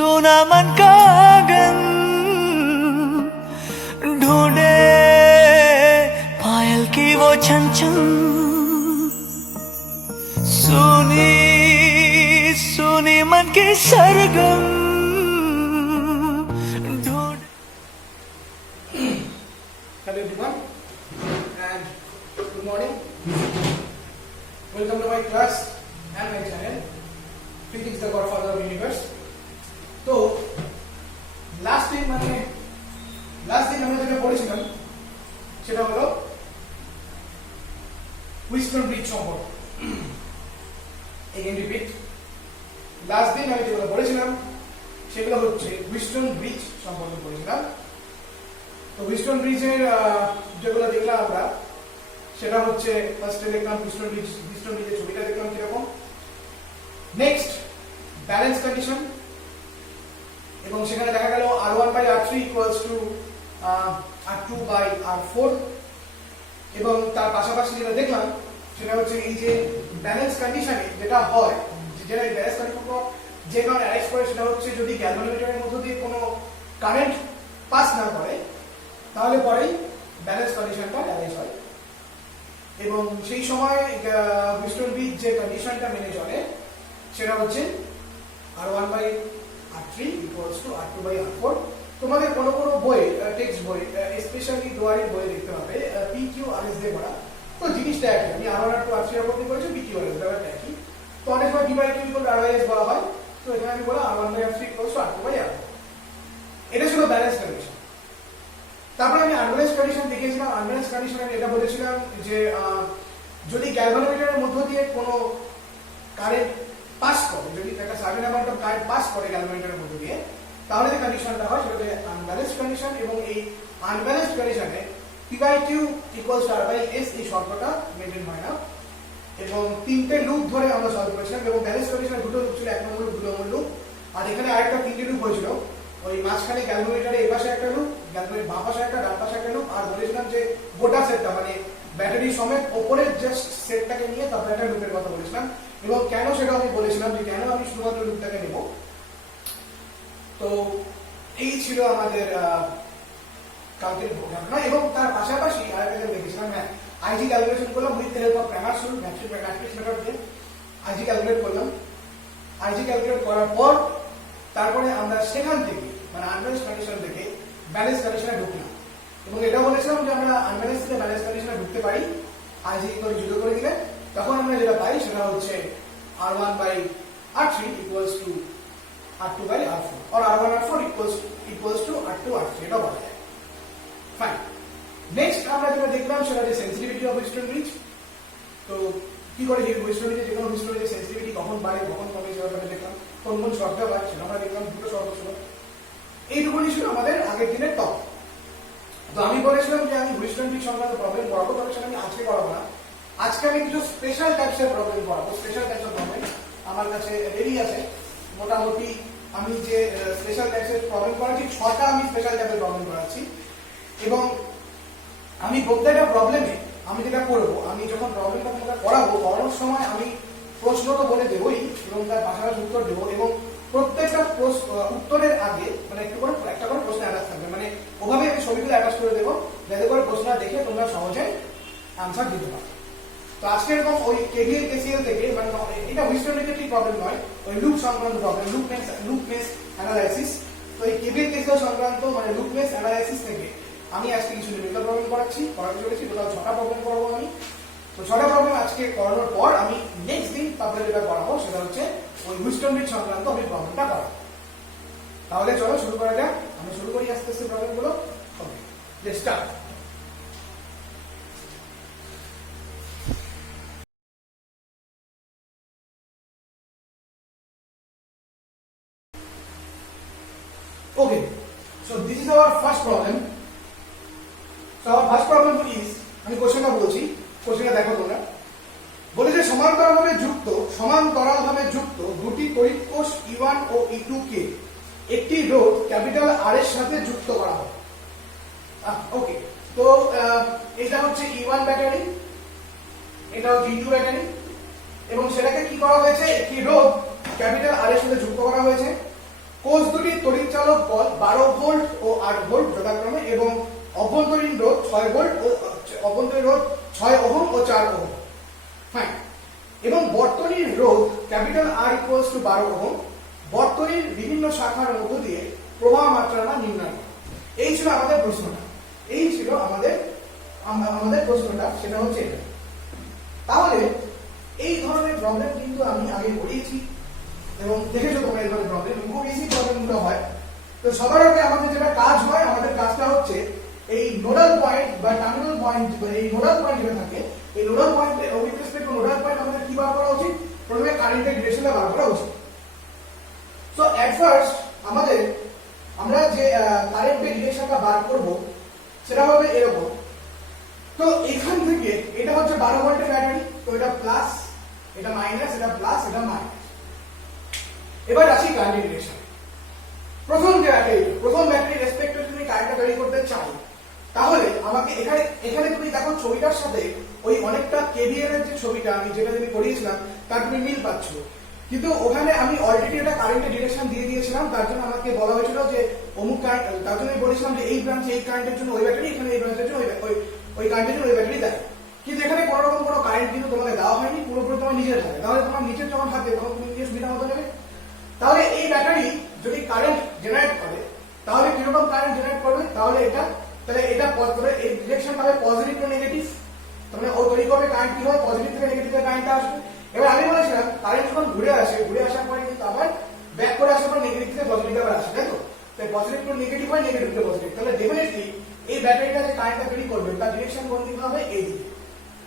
सोना मन का आंगन ढूंढे पायल की वो छन छन सुनी सुनी मन की सरगम ढूंढ। Hello everyone and good morning. Welcome to my class and my channel Physics the Godfather of Universe. তো লাস্ট দিন আমরা যেটা পড়েছিলাম সেটা হলো হুইস্টন ব্রিজ সম্পর্ক। এগেইন রিপিট, লাস্ট দিন আমি যেগুলো পড়েছিলাম সেগুলো হচ্ছে হুইস্টন ব্রিজ সম্পর্কে পড়েছিলাম। তো হুইস্টন ব্রিজের যেগুলো দেখলাম আমরা সেটা হচ্ছে ফার্স্টে দেখলাম হুইস্টন ব্রিজের ছবিটা দেখলাম কিরকম। নেক্সট ব্যালেন্স কন্ডিশন, এবং সেখানে দেখা গেল R1/R3 ইকুয়ালস টু R2/R4, এবং তার পাশাপাশি যেটা দেখলাম সেটা হচ্ছে এই যে ব্যালেন্স কন্ডিশনে যেটা হয়, যেটা এই ব্যালেন্স কন্ডিশন যে কারণে অ্যারেস্ট করে সেটা হচ্ছে যদি গ্যালভানোমিটারের মধ্য দিয়ে কোনো কারেন্ট পাস না করে তাহলে পরেই ব্যালেন্স কন্ডিশনটা অ্যারেস্ট হয়। এবং সেই সময় হুইস্টন ব্রিজ যে কন্ডিশনটা মেনে চলে সেটা হচ্ছে R1/R3 ইকুয়ালস টু R2/R4। তোমাদের কোনো বই, টেক্সট বই, স্পেশালি ডোয়ারের বই দেখতে হবে PQRS দিয়ে পড়া। তো জিনিসটা একই, আমি R1/R2/R3 এর মধ্যে করেছি PQRS, ব্যাপারটা একই। তো অনেক সময় D/Q ইকুয়াল টু R/S বলা হয়, তো এখানে আমি বলা R1/R3 ইকুয়ালস টু R2/R4। এটা ছিল ব্যালেন্স কন্ডিশন। তারপরে আমি আনব্যালেন্স কন্ডিশন দেখিয়েছিলাম। আনব্যালেন্স কন্ডিশনে এটা বলেছিলাম যে যদি গ্যালভানোমিটারের মধ্য দিয়ে কোনো কারেন্ট পাস করে, যদি একটা certain amount of current pass করে গ্যালভানোমিটারের মধ্য দিয়ে, তাহলে যে কন্ডিশনটা হয় সেটা হচ্ছে আনব্যালেন্স কন্ডিশন। এবং এই আনব্যালেন্স কন্ডিশনে P/Q ইকুয়ালস টু R/S এই শর্তটা মেইনটেইন হয় না। এবং তিনটে লুপ ধরে আমরা সলভ করেছিলাম, এবং ব্যালেন্স কন্ডিশনে দুটো লুপ ছিল, 1 নম্বর লুপ, 2 নম্বর লুপ, আর এখানে আরেকটা 3টে লুপ হয়েছিল। ওই মাঝখানে গ্যালভানোমিটারে এই পাশে একটা লুপ, গ্যালভানোমিটারের বাঁ পাশে একটা, ডান পাশে একটা লুপ, আর বলেছিলাম যে গোটা সেটটা মানে ব্যাটারি সমেত উপরের জাস্ট সেটটাকে নিয়ে তারপরে একটা লুপের কথা বলেছিলাম। এবং কেন সেটা আমি বলেছিলাম যে কেন আমি শুধুমাত্র লুপটাকে নেব। তো এই ছিল আমাদের কালকের ঘটনা। এবং তার পাশাপাশি আরেকটা দেখেছিলাম, হ্যাঁ, আইজি ক্যালকুলেশন করলাম with help of Cramer's rule, matrix method দিয়ে আইজি ক্যালকুলেট করলাম। আইজি ক্যালকুলেট করার পর তারপরে আমরা সেখান থেকে মানে আনব্যালেন্স কন্ডিশন থেকে ব্যালেন্স কন্ডিশনে ঢুকলাম। এবং এটা বলেছিলাম যে আমরা আনব্যালেন্স থেকে ব্যালেন্স কন্ডিশনে ঢুকতে পারি আইজি ইকুয়াল 0 করে দিলে। তখন আমরা যেটা পাই সেটা হচ্ছে R1/R3 equals to R2/R4 or R1/R4 equals to R2/R3, এটা বলা যায়। ফাইন। নেক্সট আমরা যেটা দেখলাম সেটা হচ্ছে সেন্সিটিভিটি অফ হুইস্টন ব্রিজ। তো কি করে হুইস্টন ব্রিজে যে কোনো হুইস্টন ব্রিজের সেন্সিটিভিটি কখন বাড়ে কখন কমে সেটা দেখলাম, কোন কোন শর্তে বাড়ে সেটা আমরা দেখলাম, দুটো শর্ত ছিল। এইটুকুনি ছিল আমাদের আগের দিনের টপ। তো আমি বলেছিলাম যে আমি হুইস্টন ব্রিজ সংক্রান্ত প্রবলেম পড়াবো, তবে সেটা আমি আজকে পড়াবো না। আজকে আমি কিছু স্পেশাল টাইপসের প্রবলেম পড়াবো। স্পেশাল টাইপসের প্রবলেম আমার কাছে রেডি আছে। মোটামুটি আমি যে স্পেশাল টাইপসের প্রবলেম করাচ্ছি 6টা আমি স্পেশাল টাইপের প্রবলেম করাচ্ছি। এবং আমি প্রত্যেকটা প্রবলেমে আমি যেটা করবো, আমি যখন প্রবলেমটা তোমাকে করানোর সময় আমি প্রশ্ন তো বলে দেবই এবং তার পাশাপাশি উত্তর দেবো। এবং প্রত্যেকটা উত্তরের আগে মানে একটা করে প্রশ্ন অ্যাটাচ থাকবে, মানে ওভাবে আমি ছবিগুলো অ্যাটাচ করে দেবো যাতে করে প্রশ্নটা দেখে তোমরা সহজে আনসার দিতে পারো। তো আজকে এরকম ওই KVL KCL থেকে, মানে এটা হুইস্টন রিলেটেড প্রবলেম নয়, ওই লুপ সংক্রান্ত প্রবলেম, লুপ মেশ অ্যানালাইসিস। তো এই KVL KCL সংক্রান্ত মানে লুপ মেশ অ্যানালাইসিস থেকে আমি আজকে কিছু নিউমেরিক্যাল প্রবলেম করাতে চলেছি। টোটাল 6টা প্রবলেম করাবো আমি। তো 6টা প্রবলেম আজকে করানোর পর আমি নেক্সট দিন তারপরে যেটা করাবো সেটা হচ্ছে ওই হুইস্টন ব্রিজ সংক্রান্ত আমি প্রবলেমটা করাবো। তাহলে চলো শুরু করা যাক। আমি শুরু করি আস্তে আস্তে প্রবলেমগুলো। Okay, let's start. Okay, so this is our first problem. So our first problem is, আমি কোশ্চেনটা বলছি, কোশ্চেনটা দেখো তোমরা। বলেছে সমান্তরালভাবে যুক্ত দুটি তড়িৎ কোষ E1 ও E2 কে একটি রোধ ক্যাপিটাল R এর সাথে যুক্ত করা হয়। ওকে, তো এটা হচ্ছে E1 ব্যাটারি, এটা হচ্ছে E2 ব্যাটারি, এবং সেটাকে কি করা হয়েছে, একটি রোধ ক্যাপিটাল R এর সাথে যুক্ত করা হয়েছে। কোষ দুটির তড়িৎচালক বল 12 ভোল্ট ও 8 ভোল্ট যথাক্রমে এবং অভ্যন্তরীণ রোধ 6 ভোল্ট ও অভ্যন্তরীণ রোধ 6 ওহম ও 4 ওহম। ফাইন। এবং বর্তনীর রোধ capital R equals to 12 ohm. বর্তনীর বিভিন্ন শাখার মধ্য দিয়ে প্রবাহ মাত্রার মান নির্ণয় করো। এই ছিল আমাদের প্রশ্নটা। এই ছিল আমাদের প্রশ্নটা, সেটা হচ্ছে এটা। তাহলে এই ধরনের প্রবলেম কিন্তু আমি আগে পড়িয়েছি এবং দেখেছো তোমরা এই ধরনের প্রবলেম, খুব ইজি প্রবলেমগুলো হয়। তো সবার আগে আমাদের যেটা কাজ হয়, আমাদের কাজটা হচ্ছে এই নোডাল পয়েন্ট বা টার্মিনাল পয়েন্ট, এই নোডাল পয়েন্ট যেটা থাকে, এই নোডাল পয়েন্টে with respect to nodal point আমাদের কি বার করা উচিত? প্রথমে কারেন্টের ডিরেকশনটা বার করা উচিত। সো এট ফার্স্ট আমরা যে কারেন্টের ডিরেকশনটা বার করব সেটা হবে এরকম। তো এখান থেকে এটা হচ্ছে 12 ভোল্টের ব্যাটারি, তো এটা প্লাস, এটা মাইনাস, এটা প্লাস, এটা মাইনাস। এবার আসি কারেন্টের ডিরেকশন। প্রথম ব্যাটারি রেসপেক্টে তুমি কারেন্টটা তৈরি করতে চাই, তাহলে আমাকে এখানে তুমি দেখো ছবিটার সাথে ওই অনেকটা কেভিএল এর যে ছবিটা আমি যেটা করিয়েছিলাম তার তুমি মিল পাচ্ছ, কিন্তু ওখানে আমি অলরেডি একটা কারেন্টের ডিরেকশন দিয়ে দিয়েছিলাম। তার জন্য আমাকে বলা হয়েছিল যে অমুক কারেন্ট, তার জন্য আমি বলেছিলাম যে এই ব্রাঞ্চে এই কারেন্টের জন্য ওই ব্যাটারি, এখানে এই ব্রাঞ্চের জন্য ওই কারেন্টের জন্য ওই ব্যাটারি দেয়। কিন্তু এখানে কোনো রকম কোনো কারেন্ট কিন্তু তোমাকে দেওয়া হয়নি, পুরোপুরি তোমার নিজের থাকে। তাহলে তোমার নিচের যখন থাকবে তখন তুমি নিজের সুবিধা মতো নেবে। তাহলে এই ব্যাটারি যদি কারেন্ট জেনারেট করে তাহলে কিরকম কারেন্ট জেনারেট করবে? তাহলে এটা এই ডিরেকশন হবে পজিটিভ টু নেগেটিভ। তাহলে ও তৈরি করবে কারেন্ট কি হয়? পজিটিভ থেকে নেগেটিভে কারেন্টটা আসবে। এবার আমি বলেছিলাম কারেন্ট যখন ঘুরে আসার পরে কিন্তু আবার ব্যাক করে আসার পর নেগেটিভ থেকে পজিটিভে আবার আসে, তাই তো? তাই পজিটিভ টু নেগেটিভ হয়, নেগেটিভ টু পজিটিভ। তাহলে ডেফিনেটলি এই ব্যাটারিটা যে কারেন্টটা তৈরি করবে তার ডিরেকশন কোন দিকে হবে? এই দিকে,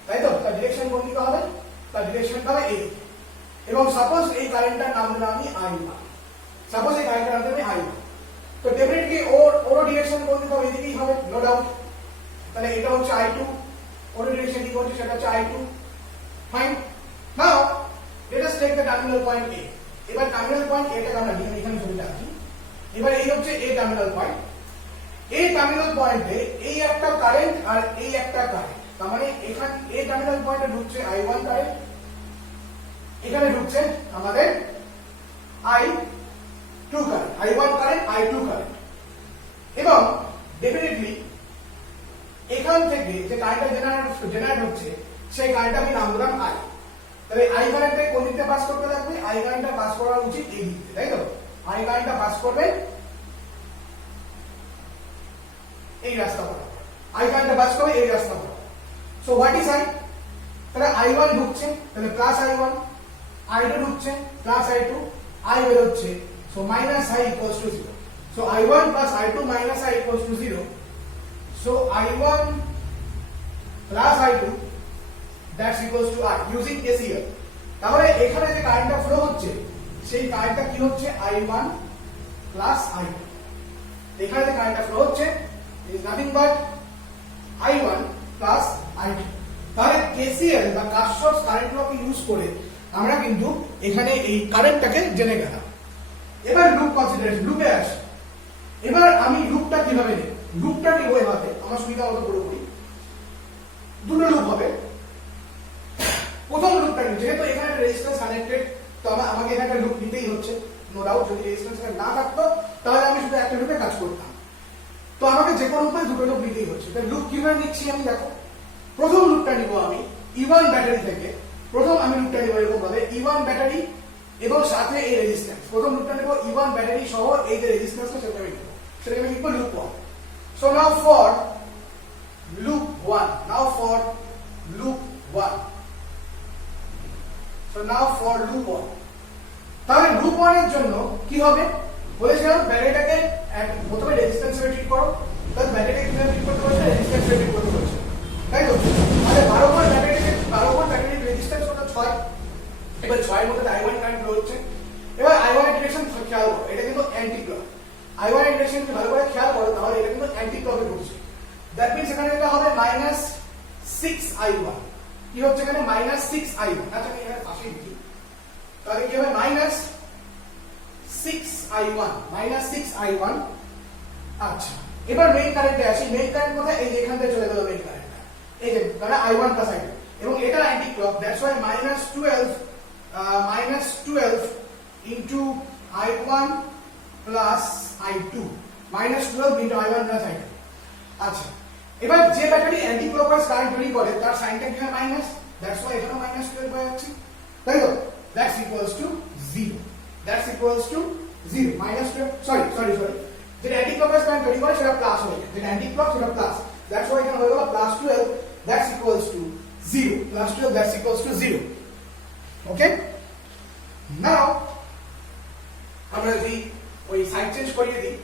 তাই তো? তার ডিরেকশন কোন দিকে হবে? তার ডিরেকশনটা হবে এই দিকে। এবং সাপোজ এই কারেন্টটার নাম দিলাম আমি I1, সাপোজ এই কারেন্টটার নাম দিলাম আমি I1, তো ডেফিনেটলি ওর ডিরেকশন কোন দিকে হবে? এদিকেই হবে, নো ডাউট। তাহলে এটা হচ্ছে I2, ওর ডিরেকশন কি হচ্ছে? সেটা হচ্ছে I2। Fine. Now let us take the terminal point A। এবার টার্মিনাল পয়েন্ট A টাকে আমরা এখানে ছবিটা আঁকি। এবার এই হচ্ছে A টার্মিনাল পয়েন্ট। এই টার্মিনাল পয়েন্টে এই একটা কারেন্ট আর এই একটা কারেন্ট, তার মানে এখানে A টার্মিনাল পয়েন্টে ঢুকছে I1 কারেন্ট, এখানে ঢুকছে আমাদের I2 current, I1 current, I2 current. এবং ডেফিনেটলি এখান থেকে যে কারেন্টটা জেনারেট হচ্ছে সেই কারেন্টটা আমি নাম দিলাম I। তাহলে I কারেন্টটা কোন দিকে পাস করতে লাগবে? I কারেন্টটা পাস করা উচিত এই দিকে, তাই তো? I কারেন্টটা পাস করবে এই রাস্তা বরাবর, I কারেন্টটা পাস করবে এই রাস্তা বরাবর। So what is I? তাহলে I1 ঢুকছে, তাহলে প্লাস I1, I2 ঢুকছে, প্লাস I2, I বেরোচ্ছে, so minus I equals to 0। So I1 plus I2 minus I equals to 0। So I1 plus I2 that's equals to I using KCL। তাহলে এখানে যে কারেন্টটা flow হচ্ছে সেই কারেন্টটা কি হচ্ছে? I1 plus I2। এখানে যে কারেন্টটা ফ্লো হচ্ছে is nothing but I1 plus I2। তাহলে KCL বা কারশফস কারেন্ট লকে ইউজ করে আমরা কিন্তু এখানে এই কারেন্টটাকে জেনে গেলাম। এবার লুপ কনসিডারেশন, লুপে আসি। এবার আমি লুপটা কিভাবে নেব? লুপটা নিব এভাবে, আমার সুবিধা মতো পুরোপুরি দুটো লুপ হবে। প্রথম লুপটা নিব, যেহেতু এখানে একটা রেজিস্ট্যান্স কানেক্টেড, তো আমাকে এখানে একটা লুপ নিতেই হচ্ছে, নো ডাউট। যদি রেজিস্ট্যান্স না থাকতো তাহলে আমি শুধু একটা লুপে কাজ করতাম। তো আমাকে যে কোনো উপায়ে দুটো লুপ নিতেই হচ্ছে। তাই লুপ কিভাবে নিচ্ছি আমি দেখো। প্রথম লুপটা নিব আমি E1 ব্যাটারি থেকে। প্রথম আমি লুপটা নিব এরকম ভাবে, E1 ব্যাটারি এবং সাথে এই রেজিস্ট্যান্স। প্রথম লুপটা নেব E1 ব্যাটারি সহ এই যে রেজিস্ট্যান্সটা, সেটা আমি নেব, সেটা আমি লিখব loop 1। So now for loop 1, now for loop 1, so now for loop 1। তাহলে লুপ 1 এর জন্য কি হবে? বলেছিলাম ব্যাটারিটাকে প্রথমে রেজিস্ট্যান্সে ট্রিট করো। তাহলে ব্যাটারিটাকে কিভাবে ট্রিট করতে বলছে? রেজিস্ট্যান্সে ট্রিট করতে বলছে, তাই তো? মানে 12 ভোল্ট ব্যাটারির রেজিস্ট্যান্স হলো 6। এবার 6 এর মধ্যে I1 কারেন্ট ফ্লো হচ্ছে। এবার I1 এর ডিরেকশন খেয়াল করো, এটা কিন্তু অ্যান্টি ক্লক। I1 এর ডিরেকশন যদি ভালো করে খেয়াল করো তাহলে এটা কিন্তু অ্যান্টি ক্লকে ঘুরছে। দ্যাট মিন্স এখানে এটা হবে -6I1। কি হচ্ছে এখানে? -6I1। আচ্ছা আমি এখানে পাশে লিখি, তাহলে কি হবে? -6I1। আচ্ছা এবার মেইন কারেন্টে আসি। মেইন কারেন্ট কোথায়? এই যে এখান থেকে চলে গেল মেইন কারেন্টটা, এই যে মানে I1 প্লাস I2, এবং এটা anti clock. That's why -12 into I1 plus I2 minus 12 into I1 plus I2। আচ্ছা, এবার যে ব্যাটারি অ্যান্টি ক্লকওয়াইজ কারেন্ট তৈরি করে তার সাইনটা কি হয় মাইনাস, দ্যাটস ওয়াই এখানে মাইনাস 12 হয়ে যাচ্ছে, তাই তো? That's equals to 0, that's equals to 0 minus 12, sorry যেটা অ্যান্টি ক্লকওয়াইজ কারেন্ট তৈরি করে সেটা প্লাস হয়ে যায়, যেটা অ্যান্টি ক্লক সেটা প্লাস, দ্যাটস ওয়াই এখানে হয়ে গেল plus 12, that's equals to 0, plus 12 that's equals to 0। ওকে, নাও আমরা যদি ওই সাইড চেঞ্জ করিয়ে দিই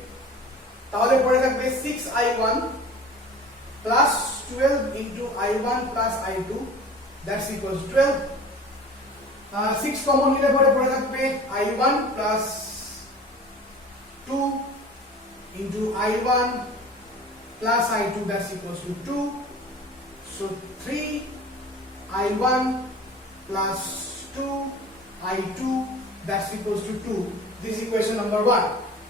তাহলে পড়ে থাকবে 6I1 plus 12 into I1 plus I2 that's equals 12। 6 common নিলে পরে থাকবে I1 plus 2 into I1 plus I2 that's equals to 2, so 3I1 plus 2I2 that's equals to 2। This is equation number 1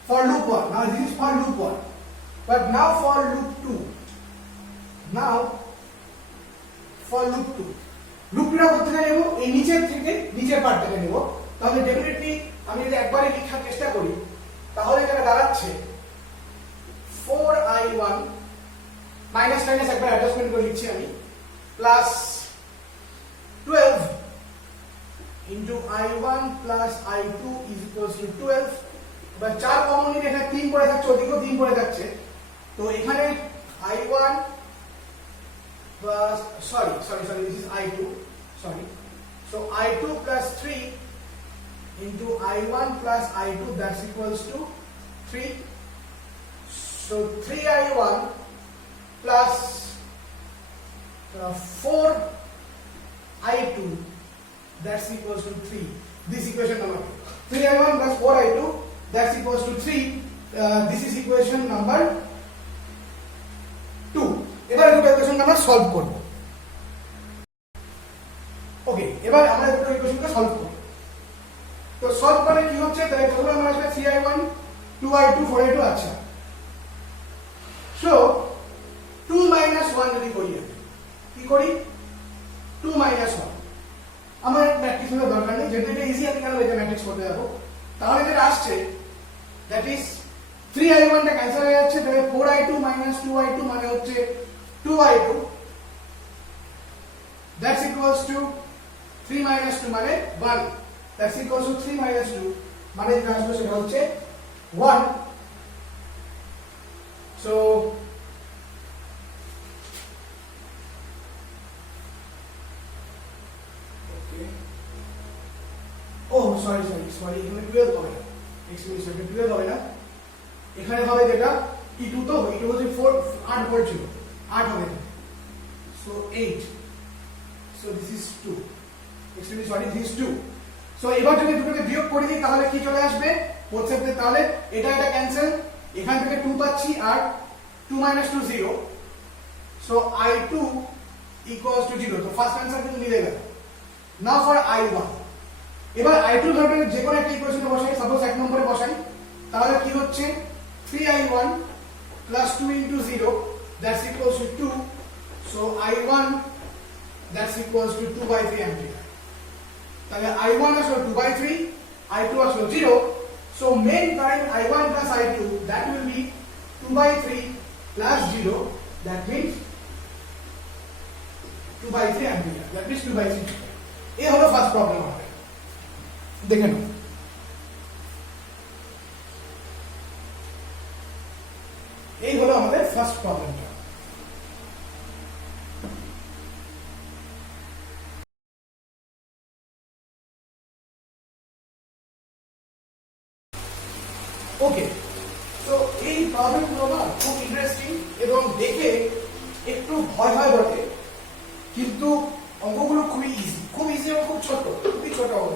for loop 1. Now this is for loop 1, but now for loop 2, now for loop 2 টা করতে গেলে নেব এই নিচের থেকে নিচের পার্টটাকে নেব, তাহলে ডেফিনেটলি আমি যদি একবারে লেখার চেষ্টা করি তাহলে এটা দাঁড়াচ্ছে 4I1 মাইনাস মাইনাস একবার অ্যাডজাস্টমেন্ট করে লিখছি আমি, plus 12 into I1 plus I2 is equals to 12। এবার 4 কমন নিলে এখানে 3 পড়ে থাকছে, ওদিকেও 3 পড়ে থাকছে, তো এখানে I1 plus sorry this is I2, sorry, so I2 plus 3 into I1 plus I2 that's equals to 3, so 3I1 plus 4I2 that's equals to 3। This equation number 2, 3I1 plus 4I2 that's equals to 3, this is equation number 2। এবার এই ইকুয়েশনটা আমরা solve করব। ওকে, এবার আমরা এই ইকুয়েশনটা solve করব। তো solve করে কি হচ্ছে, তাহলে প্রথমে আমরা আসলে 3I1 2I2 4I2, আচ্ছা, সো 2 minus 1 যদি করি, কি করি 2 minus 1, আমার ম্যাট্রিক্স এর দরকার নেই, যেটা এটা ইজি, আমি কেন এটা ম্যাট্রিক্স করতে যাব, তাহলে যেটা আসছে দ্যাট ইজ 3I1 টা ক্যান্সেল হয়ে যাচ্ছে, তাহলে 4I2 minus 2I2 মানে হচ্ছে 2I2 that's equals to 3 minus 2 মানে 1, that's equals to 3 minus 2 মানে যেটা আসবে সেটা হচ্ছে 1। so সরি এখানে 12 হবে না, এক্সকিউজ মি, 12 হবে না, এখানে হবে যেটা E2, তো E2 হচ্ছে 4 8 ভোল্ট ছিল, 8 হবে, so 8, so this is 2, excuse me, sorry this is 2। so এবার যদি দুটোকে বিয়োগ করে দিই তাহলে কি চলে আসবে প্রত্যেকটা, তাহলে এটা ক্যান্সেল, এখান থেকে 2 পাচ্ছি আর 2 minus 2 0, so I2 equals to 0, তো ফার্স্ট অ্যানসার কিন্তু মিলে গেল। নাও ফর I1, এবার I2 ধরনের যে কোনো একটা ইকুয়েশনে বসাই, সাপোজ 1 নম্বরে বসাই, তাহলে কি হচ্ছে 3I1 plus 2 into 0 that's equals to 2, so I1 that's equals to 2/3 ampere, তাহলে I1 আসলো 2/3, I2 আসলো 0, so main current I1 plus I2 that will be 2/3 plus 0, that means 2/3 ampere, that means 2/3। এই হলো ফার্স্ট প্রবলেম আমাদের, দেখে নাও। এই হলো আমাদের ফার্স্ট প্রবলেমটা। ওকে, তো এই প্রবলেমগুলো না খুব ইন্টারেস্টিং এবং দেখে একটু ভয় হয় বটে, কিন্তু অঙ্কগুলো খুবই ইজি এবং খুবই ছোট অঙ্ক।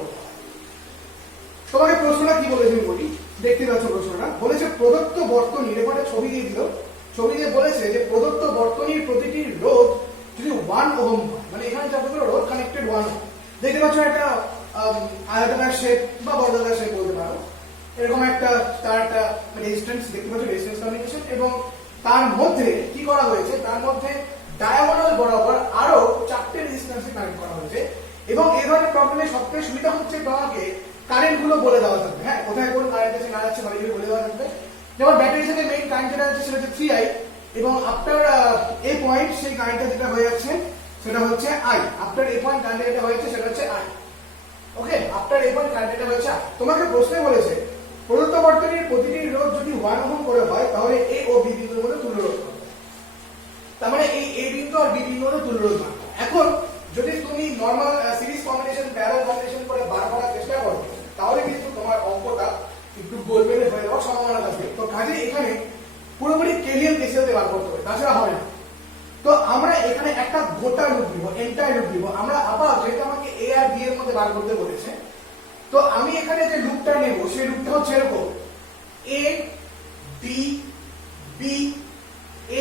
তোমাকে প্রশ্নটা কি বলেছে আমি বলি, দেখতে পাচ্ছ প্রশ্নটা, বলেছে প্রদত্ত বর্তনীর, এবার ছবি দিয়ে দিল, ছবি দিয়ে বলেছে যে প্রদত্ত বর্তনীর প্রতিটি রোধ যদি 1 ওহম হয়, মানে এখানে যতগুলো রোধ কানেক্টেড 1 ওহম, দেখতে পাচ্ছ একটা আয়তাকার শেপ বা বর্গাকার শেপ বলতে পারো, এরকম একটা তার একটা রেজিস্ট্যান্স দেখতে পাচ্ছ, রেজিস্ট্যান্স কমিউনিকেশন, এবং তার মধ্যে কি করা হয়েছে, তার মধ্যে ডায়াগোনাল বরাবর আরো 4টে রেজিস্ট্যান্স কানেক্ট করা হয়েছে। এবং এই ধরনের প্রবলেমে সবথেকে সুবিধা হচ্ছে তোমাকে কারেন্ট গুলো বলে দেওয়া থাকবে, হ্যাঁ কোথায় কোন কারেন্ট আছে না যাচ্ছে ভালোভাবে বলে দেওয়া থাকবে। যেমন ব্যাটারির সাথে মেইন কারেন্ট যেটা আছে সেটা হচ্ছে 3i, এবং আফটার এ পয়েন্ট সেই কারেন্টটা যেটা হয়ে যাচ্ছে সেটা হচ্ছে i। After a point current যেটা হয়েছে সেটা হচ্ছে i। Okay, after a point current যেটা হচ্ছে i। তোমাকে প্রশ্নে বলেছে প্রদত্ত বর্তনীর প্রতিটি রোধ যদি 1 ওহম করে হয় তাহলে a ও b বিন্দুর মধ্যে তুল্য রোধ হবে। তার মানে এই a বিন্দু আর b বিন্দুর মধ্যে তুল্য রোধ হবে। এখন যদি তুমি normal series combination parallel combination করে বার করার চেষ্টা করো তাহলে কিন্তু তোমার অঙ্কটা একটু গোলমেলে হয়ে যাওয়ার সম্ভাবনা থাকবে। তো কাজে এখানে পুরোপুরি কেলিয়ার কেসিএলতে বার করতে হবে, তাছাড়া হবে না। তো আমরা এখানে একটা গোটা লুপ নিব, এন্টায়ার লুপ নিব। আমরা আবার যেটা আমাকে a আর b এর মধ্যে বার করতে বলেছে, তো আমি এখানে যে লুপটা নেব সেই লুপটা হচ্ছে এরকম a d b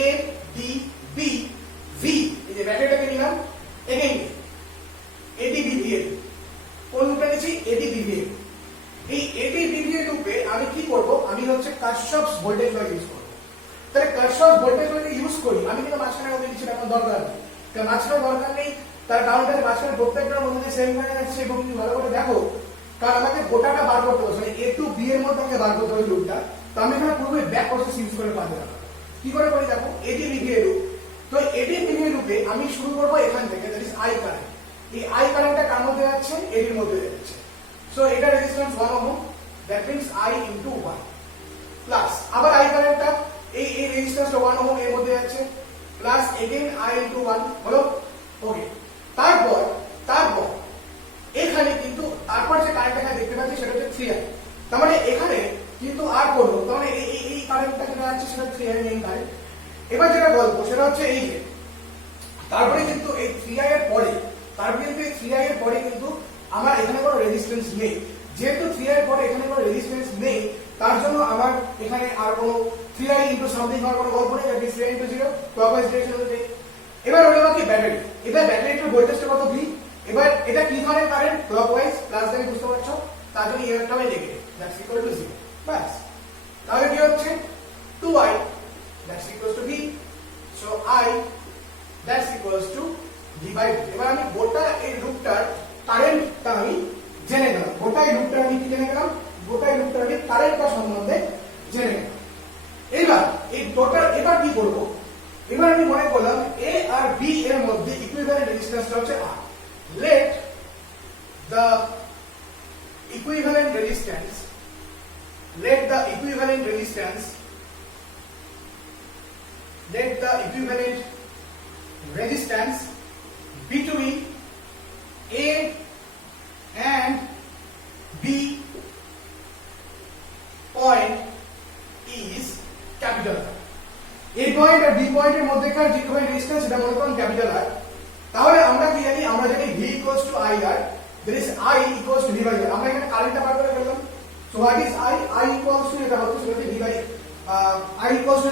a d b v। এই যে ব্র্যাকেটটাকে নিলাম, again a d b v এর কোন লুপটা নিয়েছি a d b v এর। এই a d b v এর লুপে আমি কি করব, আমি হচ্ছে কারশফস ভোল্টেজ ল ইউজ করব। তাহলে কারশফস ভোল্টেজ ল ইউজ করি, আমি কিন্তু মাঝখানে ওদের কিছু এখন দরকার নেই, কারণ মাঝখানে দরকার নেই। তার কারণটা মাঝখানে প্রত্যেকটার মধ্যে সেম হয়ে যাচ্ছে। এবং তুমি ভালো করে দেখো, কারণ আমাকে গোটাটা বার করতে হবে, মানে a টু b এর মধ্যে আমাকে বার করতে হবে লুপটা। তো আমি এখানে পুরোপুরি ব্যাক প্রসেস ইউজ করে পাবো। কি করে করি দেখো, a d b v এর লুপ। তো a d b v এর লুপে আমি শুরু করব এখান থেকে, দ্যাট ইজ i কারেন্ট। এই i কারেন্টটা কার মধ্যে যাচ্ছে, a এর মধ্যে যাচ্ছে। সো এটা resistance 1 ohm, that means i into 1 plus আবার i কারেন্টটা এই রেজিস্ট্যান্সটা 1 ওহম এর মধ্যে যাচ্ছে, প্লাস এগেইন i ইনটু 1 হলো। ওকে, তারপর এখানে কিন্তু তারপর যে কারেন্ট এখানে দেখতে পাচ্ছি সেটা হচ্ছে 3i। তার মানে এখানে কিন্তু আর কোনো, তার মানে এই কারেন্টটা যেটা আছে সেটা 3i মেইন কারেন্ট। এবার যেটা গল্প সেটা হচ্ছে এই যে তারপরে কিন্তু এই 3i এর পরে, তারপরে কিন্তু এই 3i এর পরে কিন্তু আমার এখানে কোনো রেজিস্ট্যান্স নেই। যেহেতু 3i এর পরে এখানে কোনো রেজিস্ট্যান্স নেই, তার জন্য আমার এখানে আর কোনো 3i ইনটু সামথিং হওয়ার কোনো গল্প নেই, that is 3i into 0 clockwise direction অনুযায়ী। এবার হলো বাকি ব্যাটারি। এবার ব্যাটারিটার ভোল্টেজটা কত v। এবার এটা কি ধরনের কারেন্ট, ক্লকওয়াইজ প্লাস দিয়ে বুঝতে পারছো, তার জন্য এর একটা নেগেটিভ, দ্যাটস ইকুয়াল টু 0 বাস। তাহলে কি হচ্ছে 2i that's equal to v। So i that's equal to v by v। এবার আমি গোটা এই লুপটার কারেন্টটা আমি জেনে গেলাম, গোটা এই লুপটা আমি কি জেনে গেলাম, গোটা এই লুপটার আমি কারেন্টটা সম্বন্ধে জেনে গেলাম। এবার এই টোটাল, এবার কি করব, এবার আমি মনে করলাম a আর b এর মধ্যে ইকুইভ্যালেন্ট রেজিস্ট্যান্সটা হচ্ছে r। let the equivalent resistance between a and b point is capital R। a point আর b পয়েন্টের মধ্যেকার যে ইকুইভ্যালেন্ট রেজিস্ট্যান্স সেটা মনে করুন ক্যাপিটাল R। তাহলে আমরা কি জানি, আমরা জানি v equals to i r, that is i equals to v by r। আমরা এখানে কারেন্টটা বার করে ফেললাম। so what is i equals to, এটা হচ্ছে সেটা v by i equals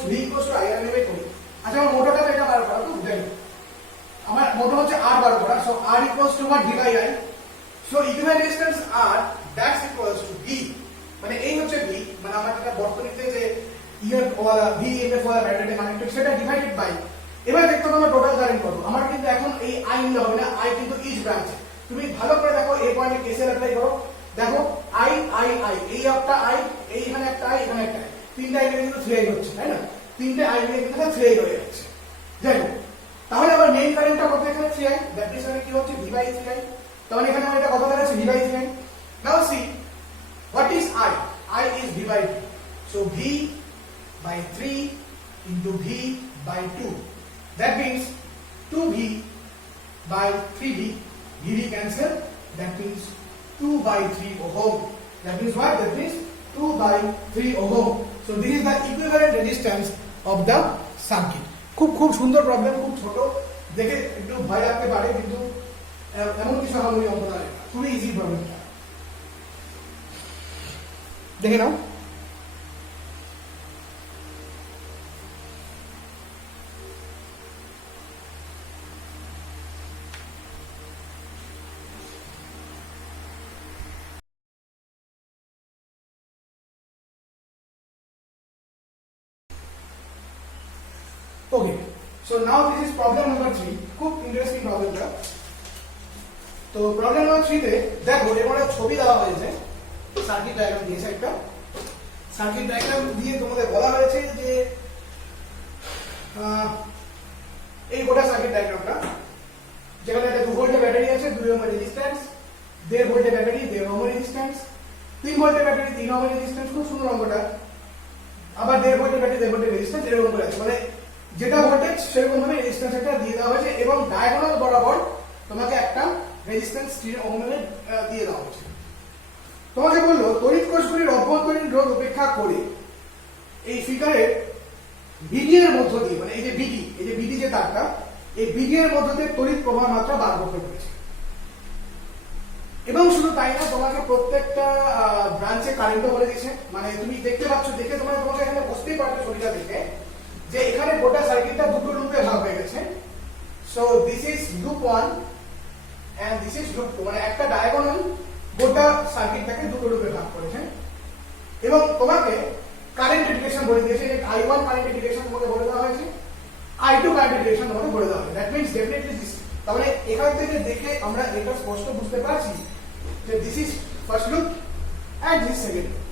to v equals to i r নেবে করি। আচ্ছা, আমার মোটরটা তো এটা বার করা, তো জানি আমার মোটর হচ্ছে r বার করা। so r equals to what, v by i। so equivalent resistance r that's equals to v, মানে এই হচ্ছে v, মানে আমার যেটা বর্তনীতে যে ইয়ার ওয়ালা v এমএফ ওয়ালা ব্যাটারি কানেক্টেড সেটা ডিভাইডেড বাই। এবার দেখতে পাবো টোটাল কারেন্ট কত। আমার কিন্তু এখন এই i নিলে হবে না, i কিন্তু ইচ ব্রাঞ্চে। তুমি ভালো করে দেখো, এই পয়েন্টে কেসিএল অ্যাপ্লাই করো, দেখো i i i, এই একটা i, এইখানে একটা i, এখানে একটা i, তিনটা i মিলে কিন্তু 3i হচ্ছে, তাই না? তিনটে i মিলে কিন্তু 3i হয়ে যাচ্ছে। যাই হোক, তাহলে আমার মেইন কারেন্টটা কত এখানে 3i, দ্যাট মিন্স কি হচ্ছে v by 3i। তাহলে এখানে আমার এটা কত দাঁড়াচ্ছে v by 3i। Now see what is i is v by 2। so v by 3 into v by 2, that means 2v by 3v, v cancel, that means 2 by 3 ohm, that means what, that means 2 by 3 ohm। so this is the equivalent resistance of the circuit। খুব সুন্দর problem, খুব ছোট, দেখে একটু ভয় লাগতে পারে, কিন্তু এমন কিছু আমি অঙ্ক না, খুবই ইজি প্রবলেমটা, দেখে নাও। Okay, so now this is problem number 3, খুব ইন্টারেস্টিং প্রবলেমটা। তো প্রবলেম নাম্বার 3 তে দেখো এর একটা ছবি দেওয়া হয়েছে, সার্কিট ডায়াগ্রাম দিয়েছে একটা। সার্কিট ডায়াগ্রাম দিয়ে তোমাদের বলা হয়েছে যে এই গোটা সার্কিট ডায়াগ্রামটা, যেখানে একটা 2 ভোল্টের ব্যাটারি আছে, 2 ওহম রেজিস্ট্যান্স, 1.5 ভোল্টের ব্যাটারি, 1.5 ওহম রেজিস্ট্যান্স, 3 ভোল্টের ব্যাটারি, 3 ওহম রেজিস্ট্যান্স, খুব সুন্দর অঙ্কটা। আবার 1.5 ভোল্টের ব্যাটারি, 1.5 ভোল্টের রেজিস্ট্যান্স, এরকম করে আছে, মানে যেটা ভোল্টেজ সেরকম ভাবে রেজিস্ট্যান্স একটা দিয়ে দেওয়া হয়েছে এবং ডায়াগোনাল বরাবর তোমাকে একটা রেজিস্ট্যান্স 3 ওহমের দিয়ে দেওয়া হয়েছে। তোমাকে বললো তড়িৎ কোষগুলির অভ্যন্তরীণ রোধ উপেক্ষা করে এই ফিগারের বিডি এর মধ্য দিয়ে, মানে এই যে বিডি যে তারটা, এই বিডি এর মধ্য দিয়ে তড়িৎ প্রবাহ মাত্রা বার করতে বলেছে। এবং শুধু তাই না, তোমাকে প্রত্যেকটা ব্রাঞ্চে কারেন্টও বলে দিয়েছে। মানে তুমি দেখতে পাচ্ছ, দেখে তোমাকে এখানে বুঝতেই পারছো ছবিটা দেখে যে এখানে গোটা সার্কিটটা দুটো লুপে ভাগ হয়ে গেছে। So this is loop 1 and this is loop 2, মানে একটা ডায়াগোনাল গোটা সার্কিটটাকে দুটো লুপে ভাগ করেছে। এবং তোমাকে কারেন্ট ডিরেকশন বলে দিয়েছে, যে I1 কারেন্টের ডিরেকশন তোমাকে বলে দেওয়া হয়েছে, I2 কারেন্টের ডিরেকশন তোমাকে বলে দেওয়া হয়েছে। That means definitely this. তার মানে এখান থেকে দেখে আমরা এটা স্পষ্ট বুঝতে পারছি যে this is first loop and this second loop.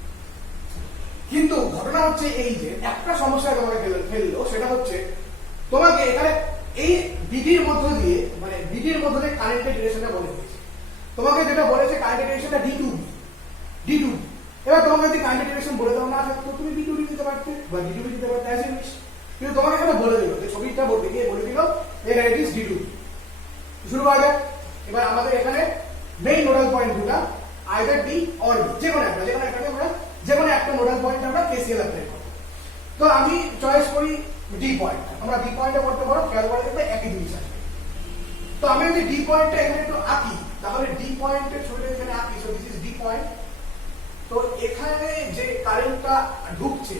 কিন্তু ঘটনা হচ্ছে এই যে একটা সমস্যা তোমাকে ফেললো, সেটা হচ্ছে তোমাকে এখানে এই বিডির মধ্য দিয়ে, মানে বিডির মধ্য দিয়ে কারেন্টের ডিরেকশনটা বলে দিয়েছে। তোমাকে যেটা বলেছে কারেন্টের ডিরেকশনটা D2B। এবার তোমাকে যদি কারেন্টের ডিরেকশন বলে দেওয়া না থাকতো, তুমি D2B দিতে পারতে বা D2B দিতে পারতে, অ্যাজ ইউ উইশ। কিন্তু তোমাকে এখানে বলে দিল, যে ছবিটা বলতে গিয়ে বলে দিল এখানে ইট ইজ D2B। শুরু করা যাক। এবার আমাদের এখানে মেইন নোডাল পয়েন্ট দুটো, আইদার D অর B, যে কোনো একটা আমরা যে কোনো একটা নোডাল পয়েন্ট আমরা KCL অ্যাপ্লাই করব। তো আমি চয়েস করি D পয়েন্ট। আমরা D পয়েন্টে করতে পারো, খেয়াল করে দেখবে একই জিনিস আসবে। তো আমি যদি D পয়েন্টটা এখানে একটু আঁকি, তাহলে D পয়েন্টের ছবিটা এখানে আঁকি। So this is D point. তো এখানে যে কারেন্টটা ঢুকছে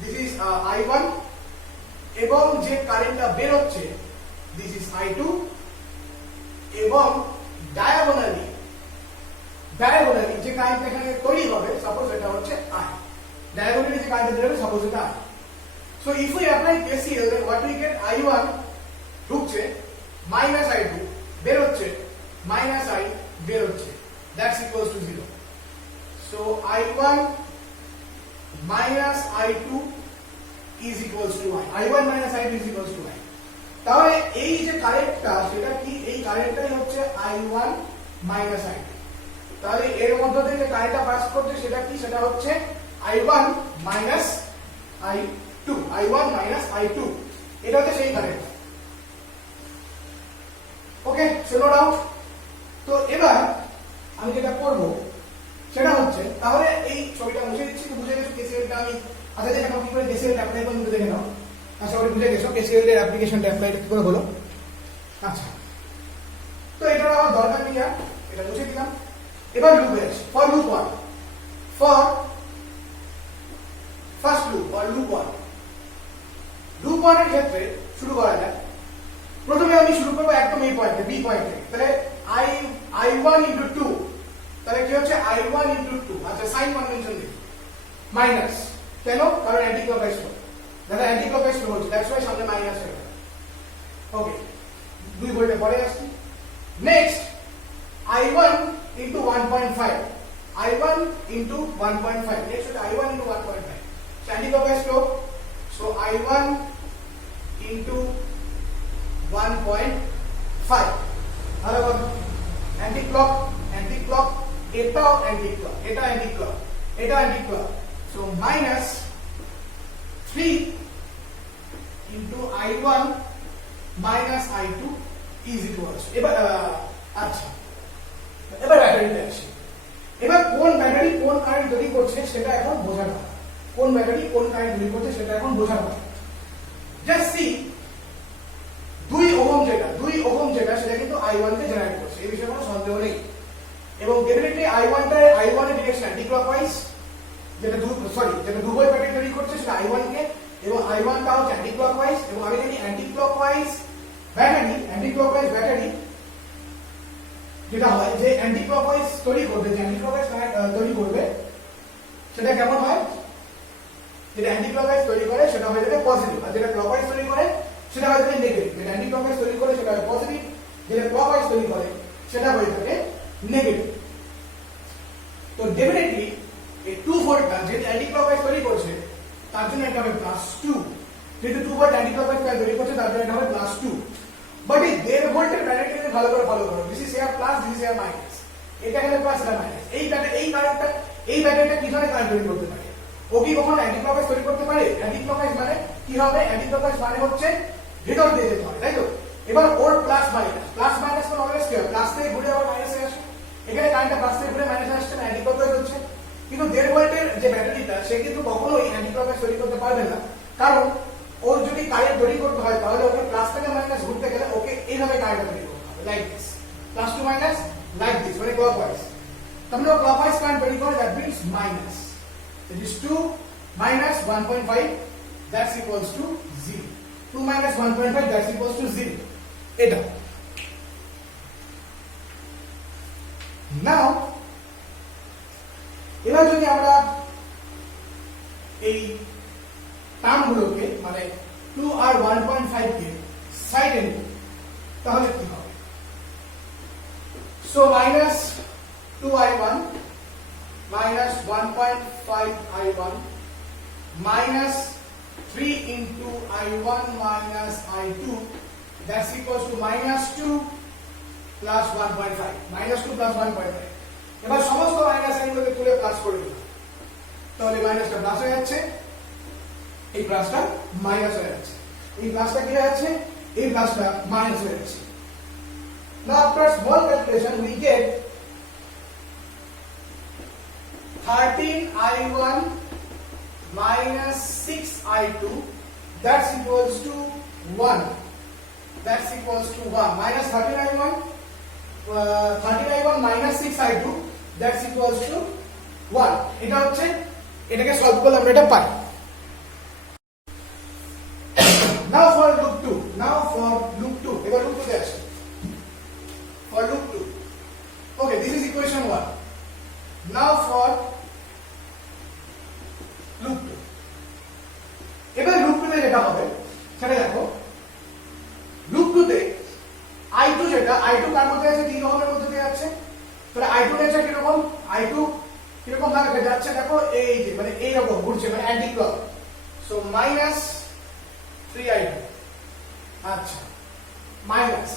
দিস ইজ I1, এবং যে কারেন্টটা বের হচ্ছে দিস ইজ I2, এবং ডায়াগোনালি যে কারেন্ট এখানে তৈরি হবে, সাপোজ এটা হচ্ছে I, ডায়াগোনালি যে কারেন্ট বের হবে সাপোজ এটা I। So if we apply KCL, then what we get, I1 ঢুকছে মাইনাস I2 বের হচ্ছে মাইনাস I বের হচ্ছে, that's equals to 0। So I1 minus I2 is equals to I. I1 minus I2 is equals to I. তাহলে এই যে কারেন্টটা, সেটা কি, এই কারেন্টটাই হচ্ছে I1 minus I2। তাহলে এর মধ্য দিয়ে যে কারেন্টটা পাস করছে সেটা কি, সেটা হচ্ছে I1 minus I2। I1 minus I2, এটা হচ্ছে সেই কারেন্ট। ওকে, সো নো ডাউট। তো এবার আমি যেটা করব সেটা হচ্ছে, তাহলে এই ছবিটা মুছে দিচ্ছি। তো বুঝে গেছো KCLটা আমি, আচ্ছা দেখে নাও কি করে KCL অ্যাপ্লাই করব, দেখে নাও। আচ্ছা ওটা বুঝে গেছো KCL এর অ্যাপ্লিকেশনটা অ্যাপ্লাই কি করে হলো। আচ্ছা, তো এটা আমার দরকার নেই, আর এটা মুছে দিলাম। এবার লুপে আসি, for loop 1, for first loop or loop 1। Loop 1 এর ক্ষেত্রে শুরু করা যাক। প্রথমে আমি শুরু করব একদম এই পয়েন্টে, B পয়েন্টে। তাহলে I1 into 2, তাহলে কি হচ্ছে I1 into 2। আচ্ছা, সাইন কনভেনশন দেখি, মাইনাস। কেন? কারণ অ্যান্টি ক্লকওয়াইজ ফ্লো, দাদা অ্যান্টি ক্লকওয়াইজ ফ্লো হচ্ছে, দ্যাটস ওয়াই সামনে মাইনাস হবে। ওকে, 2 ভোল্টে পরে আসছি। Next I1 into 1.5, I1 into 1.5, next হচ্ছে I1 into 1.5, anti clockwise flow. So I1 into 1.5, ভালো কথা, অ্যান্টি ক্লক, এটাও অ্যান্টি ক্লক, এটা anti clock. So minus 3 into I1 minus I2 is equals, এবার আচ্ছা এবার ব্যাটারিতে আসি। এবার কোন ব্যাটারি কোন কারেন্ট তৈরি করছে সেটা এখন বোঝার কথা। কোন ব্যাটারি কোন কারেন্ট তৈরি করছে সেটা এখন বোঝার কথা। জাস্ট সি, 2 ওহম যেটা সেটা কিন্তু I1 কে জেনারেট করছে, এই বিষয়ে কোনো সন্দেহ নেই। এবং ডেফিনেটলি I1 এর ডিরেকশন অ্যান্টি ক্লকওয়াইজ, যেটা 2 ভোল্ট ব্যাটারি তৈরি করছে সেটা I1 কে, এবং I1 টা হচ্ছে অ্যান্টি ক্লকওয়াইজ। এবং আমি জানি অ্যান্টি ক্লকওয়াইজ ব্যাটারি যেটা হয়, যে অ্যান্টি ক্লকওয়াইজ তৈরি করবে, সেটা কেমন হয়, যেটা অ্যান্টি ক্লকওয়াইজ তৈরি করে সেটা হয়ে যাবে পজিটিভ, আর যেটা ক্লকওয়াইজ তৈরি করে সেটা হয়ে যাবে নেগেটিভ। যেটা অ্যান্টি ক্লকওয়াইজ তৈরি করে সেটা হবে পজিটিভ, যেটা ক্লকওয়াইজ তৈরি করে সেটা হয়ে থাকে নেগেটিভ। তো ডেফিনেটলি এই 2 ভোল্টটা যেটা অ্যান্টি ক্লকওয়াইজ তৈরি করছে তার জন্য এটা হবে +2, যেহেতু 2 ভোল্ট অ্যান্টি ক্লকওয়াইজ তৈরি করছে তার জন্য এটা হবে +2। বাট এই 1.5 ভোল্টের ব্যাটারিটাকে ভালো করে ফলো করো, দিস ইজ এর প্লাস, দিস ইজ এর মাইনাস, এটা এখানে প্লাস, এটা মাইনাস। এই কারেন্টটা এই ব্যাটারিটা কি ধরনের কারেন্ট তৈরি করতে পারে? ও কি কখনো অ্যান্টি ক্লকওয়াইজ তৈরি করতে পারে? অ্যান্টি ক্লকওয়াইজ মানে কি হবে? অ্যান্টি ক্লকওয়াইজ মানে হচ্ছে ভেতর দিয়ে যেতে হয়, তাই তো? এবার ওর প্লাস মাইনাস মানে অলওয়েজ কি হয়? প্লাস থেকে ঘুরে আবার মাইনাসে আসে। এখানে কারেন্টটা প্লাস থেকে ঘুরে মাইনাসে আসছে না, অ্যান্টি ক্লকওয়াইজ হচ্ছে। কিন্তু 1.5 ভোল্টের যে ব্যাটারিটা সে কিন্তু কখনোই অ্যান্টি ক্লকওয়াইজ তৈরি করতে পারবে না, কারণ ওর যদি কারেন্ট তৈরি করতে হয় তাহলে ওকে প্লাস থেকে মাইনাস ঘুরতে গেলে ওকে এইভাবে কারেন্ট তৈরি করতে হবে, like this, plus to minus, like this, মানে ক্লকওয়াইজ। তাহলে ও ক্লকওয়াইজ কারেন্ট তৈরি করে, that means minus, it is 2 minus 1.5, that's equals to 0. 2 minus 1.5, that's equals to 0. এটা নাও এবার যদি আমরা এই টার্মগুলোকে মানে 2 আর 1.5 কে সাইডে নিই তাহলে কি হবে? So minus 2i1 minus 1.5i1 minus 3 into i1 minus i2, that's equals to minus 2 plus 1.5, minus 2 plus 1.5। এবার সমস্ত মাইনাস সাইনগুলোকে তুলে প্লাস করে দিলাম, তাহলে মাইনাসটা প্লাস হয়ে যাচ্ছে, এই প্লাসটা মাইনাস হয়ে যাচ্ছে, এই প্লাসটা কি হয়ে যাচ্ছে, এই প্লাসটা মাইনাস হয়ে যাচ্ছে। Now after small calculation we get 13i1 minus 6i2, that's equals to 1, that's equals to 1, minus 13i1 minus 6i2, that's equals to 1। এটা হচ্ছে, এটাকে সলভ করলে আমরা এটা পাই। Now for loop 2, এবার loop 2 তে আসি। For loop 2, okay, this is equation 1. Now for loop 2, এবার loop 2 তে যেটা হবে সেটা দেখো, loop 2 তে i2 যেটা, i2 কার মধ্যে আছে? 3 ওহমের মধ্যে দিয়ে যাচ্ছে, তাহলে i2 নেচার কিরকম? i2 কিরকম ভাবে যাচ্ছে দেখো, এই যে মানে এই রকম ঘুরছে, মানে anti clock, so minus 3i2, আচ্ছা মাইনাস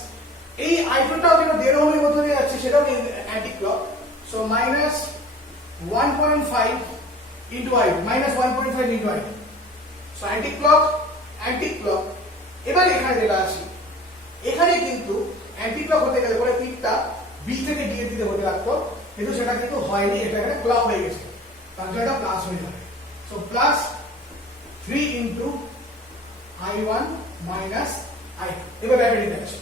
এই i2টাও যেটা 1.5 ওহমের মধ্যে দিয়ে যাচ্ছে সেটাও anti clock, so minus 1.5 into i2, minus 1.5 into i2, so anti clock। এবার এখানে যেটা আছে, এখানে কিন্তু অ্যান্টি ক্লক হতে গেলে পরে পিকটা b থেকে d এর দিকে হতে লাগতো, কিন্তু সেটা কিন্তু হয়নি, এটা এখানে ক্লক হয়ে গেছে, তার জন্য এটা প্লাস হয়ে যাবে, so plus 3 into i1 minus i2। এবার ব্যাটারিটা আছে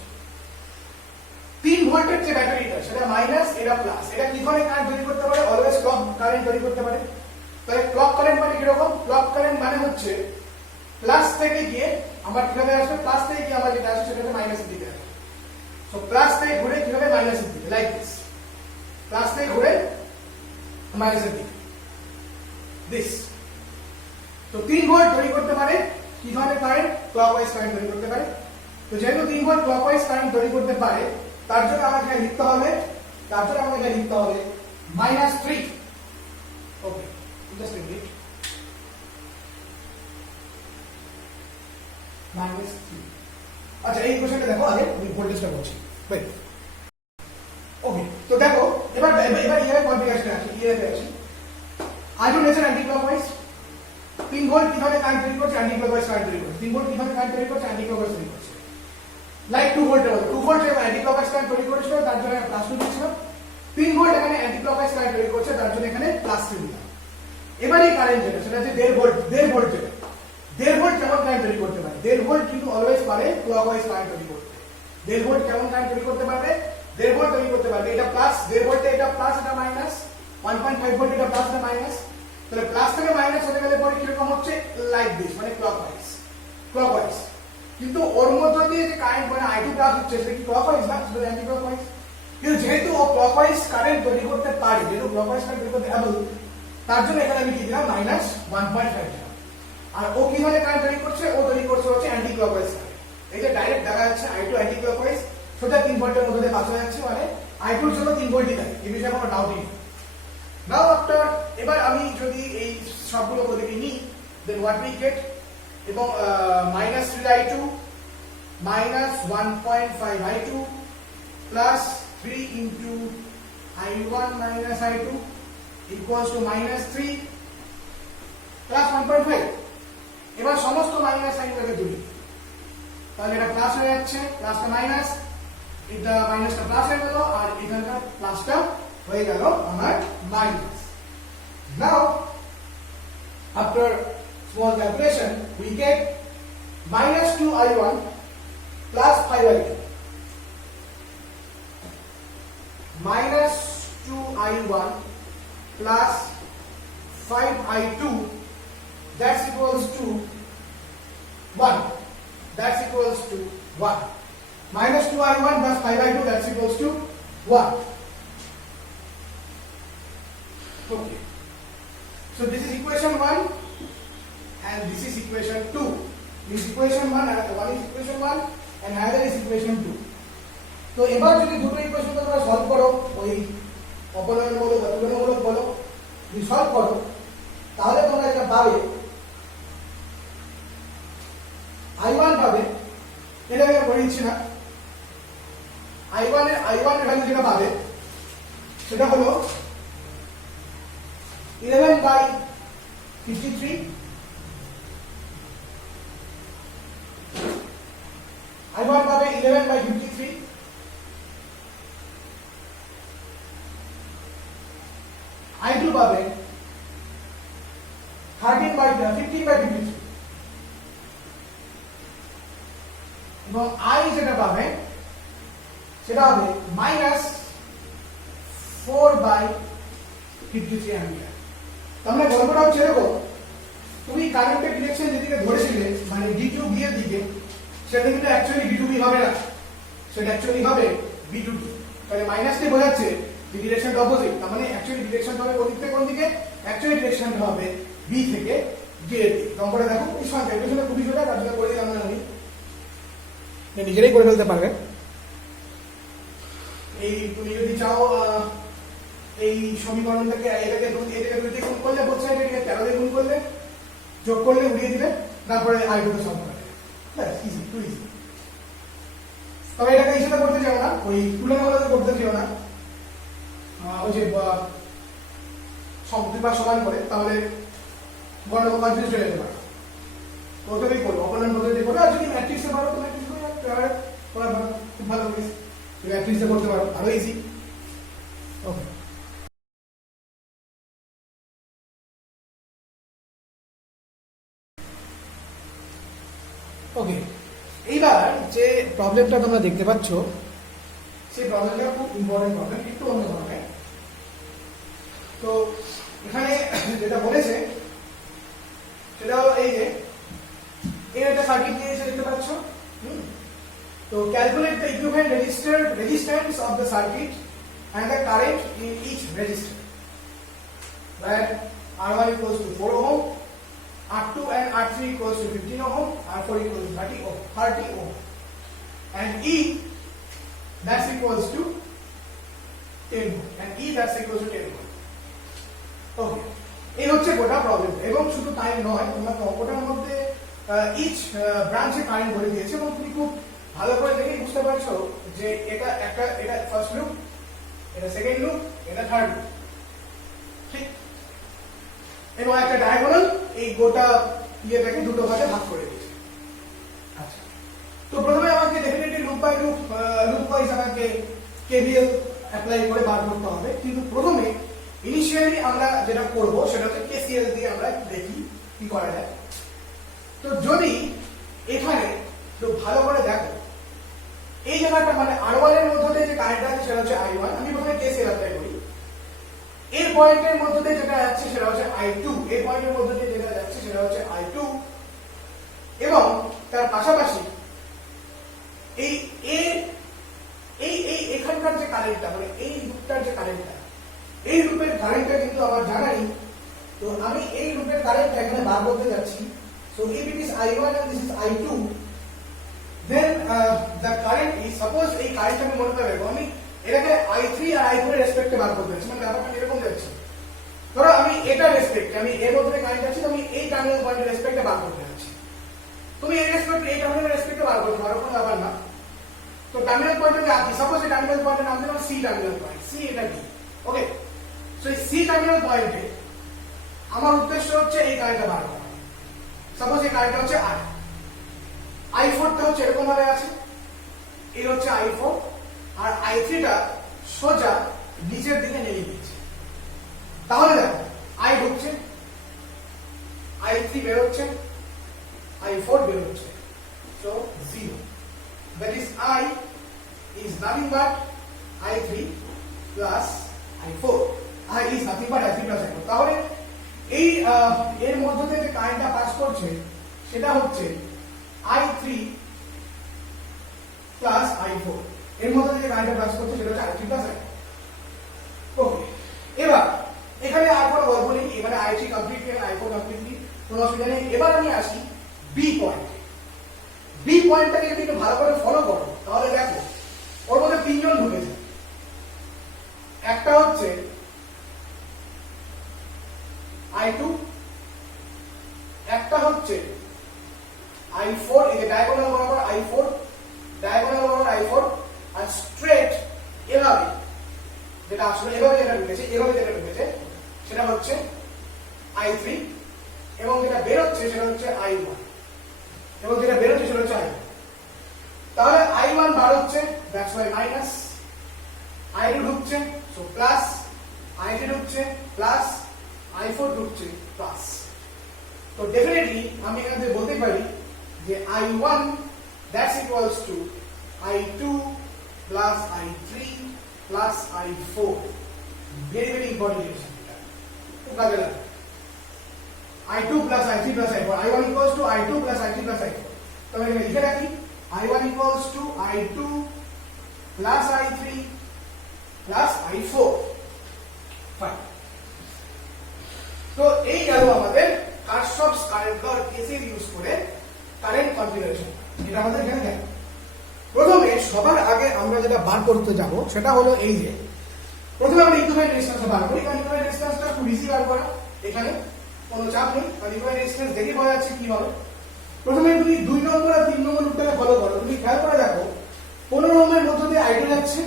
3 ভোল্টের যে ব্যাটারিটা সেটা মাইনাস, এটা প্লাস, এটা কি ধরনের কারেন্ট তৈরি করতে পারে? অলওয়েজ ক্লক কারেন্ট তৈরি করতে পারে। তাহলে ক্লক কারেন্ট মানে কি রকম? ক্লক কারেন্ট মানে হচ্ছে প্লাস থেকে গিয়ে আমার কিভাবে আসবে, প্লাস থেকে গিয়ে আমার যেটা আসে সেটা মাইনাসের দিকে আসবে, সো প্লাস থেকে ঘুরে কিভাবে মাইনাসের দিকে, লাইক দিস, প্লাস থেকে ঘুরে মাইনাসের দিকে, দিস। তো 3 ভোল্ট তৈরি করতে পারে কি ধরনের কারেন্ট? ক্লকওয়াইজ কারেন্ট তৈরি করতে পারে। তো যেহেতু 3 ভোল্ট ক্লকওয়াইজ কারেন্ট তৈরি করতে পারে তার জন্য আমাকে লিখতে হবে, -3, ওকে, জাস্ট a minute, -3। আচ্ছা এই কোশ্চেনটা দেখো, আগে আমি ভোল্টেজটা বলছি, ওয়েট, ওকে। তো দেখো এবার ইয়ার কনফিগারেশন আছে, ইয়ারে আছে i2 nature anti clockwise, 3 volt কি ধরনের কারেন্ট তৈরি করছে? অ্যান্টি ক্লকওয়াইজ কারেন্ট তৈরি করছে। 3 ভোল্ট কি ধরনের কারেন্ট তৈরি করছে? অ্যান্টি ক্লকওয়াইজ তৈরি করছে, লাইক 2 ভোল্টের মতো। 2 ভোল্ট এর অ্যান্টি ক্লকওয়াইজ কারেন্ট তৈরি করেছিল তার জন্য প্লাস 2 দিয়েছিল, 3 ভোল্ট এখানে অ্যান্টি ক্লকওয়াইজ কারেন্ট তৈরি করছে তার জন্য এখানে প্লাস 3 দিলাম। এবার এই কারেন্ট যেটা সেটা হচ্ছে 1.5 ভোল্ট, 1.5 ভোল্ট যেটা, 1.5 ভোল্ট কেমন কারেন্ট তৈরি করতে পারে? 1.5 ভোল্ট কিন্তু অলওয়েজ পারে ক্লকওয়াইজ কারেন্ট তৈরি করতে। 1.5 ভোল্ট কেমন কারেন্ট তৈরি করতে পারবে? 1.5 ভোল্ট তৈরি করতে পারবে, এটা প্লাস, 1.5 ভোল্টে এটা প্লাস, এটা মাইনাস, 1.5 ভোল্ট এটা প্লাস, এটা মাইনাস। তাহলে প্লাস থেকে মাইনাস হতে গেলে পরে কিরকম হচ্ছে? লাইক দিস, মানে ক্লকওয়াইজ। কিন্তু ওর মধ্যে দিয়ে যে কারেন্ট মানে i2 প্লাস হচ্ছে সেটা কি ক্লকওয়াইজ না, সেটা অ্যান্টি ক্লকওয়াইজ। কিন্তু যেহেতু ও ক্লকওয়াইজ কারেন্ট তৈরি করতে পারে, যেহেতু ক্লকওয়াইজ কারেন্ট তৈরি করতে এবল, তার জন্য এখানে আমি কি দিলাম? -1.5 দিলাম। আর ও কি ধরনের কারেন্ট তৈরি করছে? ও তৈরি করছে হচ্ছে অ্যান্টি ক্লকওয়াইজ কারেন্ট। এই যে ডাইরেক্ট দেখা যাচ্ছে i2 অ্যান্টি ক্লকওয়াইজ, সোজা 3 ভোল্টের মধ্যে দিয়ে পাস হয়ে যাচ্ছে, মানে I2 এর জন্য 3 ভোল্টই দেয়, এই বিষয়ে কোনো ডাউটই নেই। নাও আফটার, এবার আমি যদি এই সবগুলো প্রতিকে নিই, দেন হোয়াট উই গেট, এবং -3i2 -1.5 i2 plus 3 into i1 minus i2 equals to -3 plus 1.5। এবার সমস্ত মাইনাস সাইনটাকে তুলি, তাহলে এটা প্লাস হয়ে যাচ্ছে, প্লাসটা মাইনাস, এটা মাইনাসটা প্লাস হয়ে গেল, আর এখানকার প্লাসটা হয়ে গেল আমার minus. Now after small calculation we get -2i1 plus 5i2 -2i1 plus 5i2, that's equals to 1. That's equals to 1. -2i1 plus 5i2, that's equals to 1. Okay. So this is equation 1 and this is equation 2. This is equation 1 and one is equation 1 and another is equation 2. তো এবার যদি দুটো equation তোমরা solve করো, ওই অপনয়ন বলো বা তুলনামূলক বলো, যদি সলভ করো তাহলে তোমরা এটা পাবে, i1 পাবে, এটা আমি বলে দিচ্ছি না, i1 এর ভ্যালু যেটা পাবে সেটা হলো 11/53, i1 পাবে 11/53, i2 পাবে 15/53 এবং i যেটা পাবে সেটা হবে -4/53 অ্যাম্পিয়ার। তাহলে গল্পটা হচ্ছে এরকম, তুমি কারেন্টের ডিরেকশন যেদিকে ধরেছিলে মানে d2b এর দিকে, সেটা কিন্তু অ্যাকচুয়ালি d2b হবে না, সেটা অ্যাকচুয়ালি হবে b2d। তাহলে মাইনাস দিয়ে বোঝাচ্ছে যে ডিরেকশনটা অপোজিট, তার মানে অ্যাকচুয়ালি ডিরেকশনটা হবে কোন দিক থেকে কোন দিকে, অ্যাকচুয়ালি ডিরেকশনটা হবে b থেকে d এর দিকে। অঙ্কটা দেখো, এই সময় ক্যালকুলেশনটা খুবই সোজা, তার জন্য করে দিলাম না, আমি নিজেরাই করে ফেলতে পারবে। এই তুমি যদি চাও এই সমীকরণ থেকে এটাকে দুই দিয়ে গুণ করলে, বোথ সাইডে এটাকে 13 দিয়ে গুণ করলে, যোগ করলে উড়িয়ে দিলে, তারপরে i2 কে সলভ করলে, ব্যাস, ইজি, টু ইজি। তবে এটাকে হিসেবে করতে চাও না, ওই তুলনামূলক করতে চাও না, ওই যে দুই পাশ সমান করে, তাহলে গণনা কনফিউজ হয়ে যেতে পারে। ওটাই করবো, অপনয়ন পদ্ধতি করবে। আর যদি ম্যাট্রিক্সে পারো তো ম্যাট্রিক্স করে করা ভালো, খুব ভালো জিনিস, তুমি ম্যাট্রিক্সে করতে পারো, আরো ইজি। ওকে, ওকে, এইবার যে প্রবলেমটা তোমরা দেখতে পাচ্ছ, সেই প্রবলেমটা খুব ইম্পর্টেন্ট প্রবলেম, একটু অন্য ধরনের। তো এখানে যেটা বলেছে সেটা এই যে এর একটা সার্কিট দিয়েছে, দেখতে পাচ্ছ। তো calculate the equivalent resistance of the circuit and the current in each resistor, where R1 equals to 4 ohm, R2 and R3 equals to 15 ohm, R4 equals to 30 ohm, and E that's equals to 10 ohm, and E that's equals to 10 ohm. Okay, এই হচ্ছে গোটা problem. এবং শুধু তাই নয়, তোমরা অঙ্কটার মধ্যে each ব্রাঞ্চে কারেন্ট বলে দিয়েছে, এবং তুমি খুব ভালো করে দেখে বুঝতে পারছো যে এটা ফার্স্ট লুপ, এটা সেকেন্ড লুপ, এটা থার্ড লুপ, ঠিক। এবং একটা ডায়াগোনাল এই গোটা ইয়েটাকে দুটো ভাগে ভাগ করে দিয়েছে। আচ্ছা, তো প্রথমে আমাকে ডেফিনেটলি লুপ ওয়াইজ আমাকে কেভিএল অ্যাপ্লাই করে বার করতে হবে, কিন্তু প্রথমে ইনিশিয়ালি আমরা যেটা করব সেটা হচ্ছে কেসিএল দিয়ে আমরা দেখি কি করা যায়। তো যদি এখানে তো ভালো করে দেখো, এই জায়গাটা মানে R1 এর মধ্যে দিয়ে যে কারেন্ট আছে সেটা হচ্ছে I1, আমি প্রথমে কেসিএল অ্যাপ্লাই করি। এর পয়েন্টের মধ্যে দিয়ে যেটা যাচ্ছে সেটা হচ্ছে I2, এর পয়েন্টের মধ্যে দিয়ে যেটা যাচ্ছে সেটা হচ্ছে I2, এবং তার পাশাপাশি এই এখানকার যে কারেন্টটা মানে এই লুপটার যে কারেন্টটা, এই লুপের কারেন্টটা কিন্তু আমার জানাই। তো আমি এই লুপের কারেন্টটা এখানে বার করতে যাচ্ছি। So if it is I1 and this is I2, then the current is, suppose এই কারেন্ট আমি মনে করে রাখবো, আমি এটাকে i3 আর i4 এর রেসপেক্টে বার করতে হচ্ছে, মানে ব্যাপারটা এরকম যাচ্ছে। ধরো আমি এটা রেসপেক্টে, আমি এর মধ্যে কারেন্ট আছে, আমি এই টার্মিনাল পয়েন্টের রেসপেক্টে বার করতে যাচ্ছি। তুমি এই রেসপেক্টে এই টার্মিনাল রেসপেক্টে বার করতে পারো, কোনো ব্যাপার না। তো টার্মিনাল পয়েন্টে আছে, সাপোজ এই টার্মিনাল পয়েন্টের নাম দিলাম সি টার্মিনাল পয়েন্ট, সি এটা কি, ওকে। সো এই সি টার্মিনাল পয়েন্টে আমার উদ্দেশ্য হচ্ছে এই কারেন্টটা বার করা। সাপোজ এই কারেন্টটা হচ্ছে I, i4 টা হচ্ছে এরকম ভাবে আছে, এই হচ্ছে i4, আর i3 টা সোজা নিচের দিকে নেমে গিয়েছে। তাহলে দেখো I ঢুকছে, i3 বের হচ্ছে, i4 বের হচ্ছে, so 0। That is I is nothing but i3 plus i4. I is nothing but i3 plus i4. তাহলে এই এর মধ্য থেকে যে কারেন্টটা পাস করছে সেটা হচ্ছে i3 plus i4। এর মধ্যে যে কারেন্টটা পাস করছে সেটা হচ্ছে i3 plus i4। ওকে, এবার এখানে আর কোনো গল্প নেই, এখানে i3 কমপ্লিটলি আর i4 কমপ্লিটলি, কোনো অসুবিধা নেই। এবার আমি আসি বি পয়েন্টে। বি পয়েন্টটাকে যদি একটু ভালো করে ফলো করো তাহলে দেখো ওর মধ্যে তিনজন ঢুকেছে। একটা হচ্ছে i2, একটা হচ্ছে i4, এই যে ডায়াগোনাল বরাবর i4, ডায়াগোনাল বরাবর i4, আর স্ট্রেট এভাবে যেটা আসলে এভাবে যেটা ঢুকেছে, এভাবে যেটা ঢুকেছে সেটা হচ্ছে i3, এবং যেটা বের হচ্ছে সেটা হচ্ছে i1, এবং যেটা বের হচ্ছে সেটা হচ্ছে i1। তাহলে i1 বার হচ্ছে, দ্যাটস ওয়াই মাইনাস, i2 ঢুকছে সো প্লাস, i3 ঢুকছে প্লাস, i4 ঢুকছে প্লাস। তো ডেফিনেটলি আমি এখান থেকে বলতে পারি যে i1 that's equals to i2 plus i3 plus i4। Very very important জিনিস, খুব কাজে লাগে। i2 plus i3 plus i4, i1 equals to i2 plus i3 plus i4। তো আমি এখানে লিখে রাখি i1 equals to i2 plus i3 plus i4। Fine. তো এই গেল আমাদের কারশফস কারেন্ট ল কেসিএল ইউজ করে কারেন্ট কনফিগারেশন। এটা আমাদের এখানে গেল। প্রথমে সবার আগে আমরা যেটা বার করতে যাব সেটা হলো এই যে প্রথমে আমরা ইকুইভ্যালেন্ট রেজিস্ট্যান্সটা বার করি, কারণ ইকুইভ্যালেন্ট রেজিস্ট্যান্সটা খুব ইজি বার করা, এখানে কোনো চাপ নেই। কারণ ইকুইভ্যালেন্ট রেজিস্ট্যান্স দেখে বোঝা যাচ্ছে কি হবে। প্রথমে তুমি 2 নম্বর আর 3 নম্বর রুটটাকে ফলো করো। তুমি খেয়াল করে দেখো 15 ওহমের মধ্য দিয়ে i2 যাচ্ছে।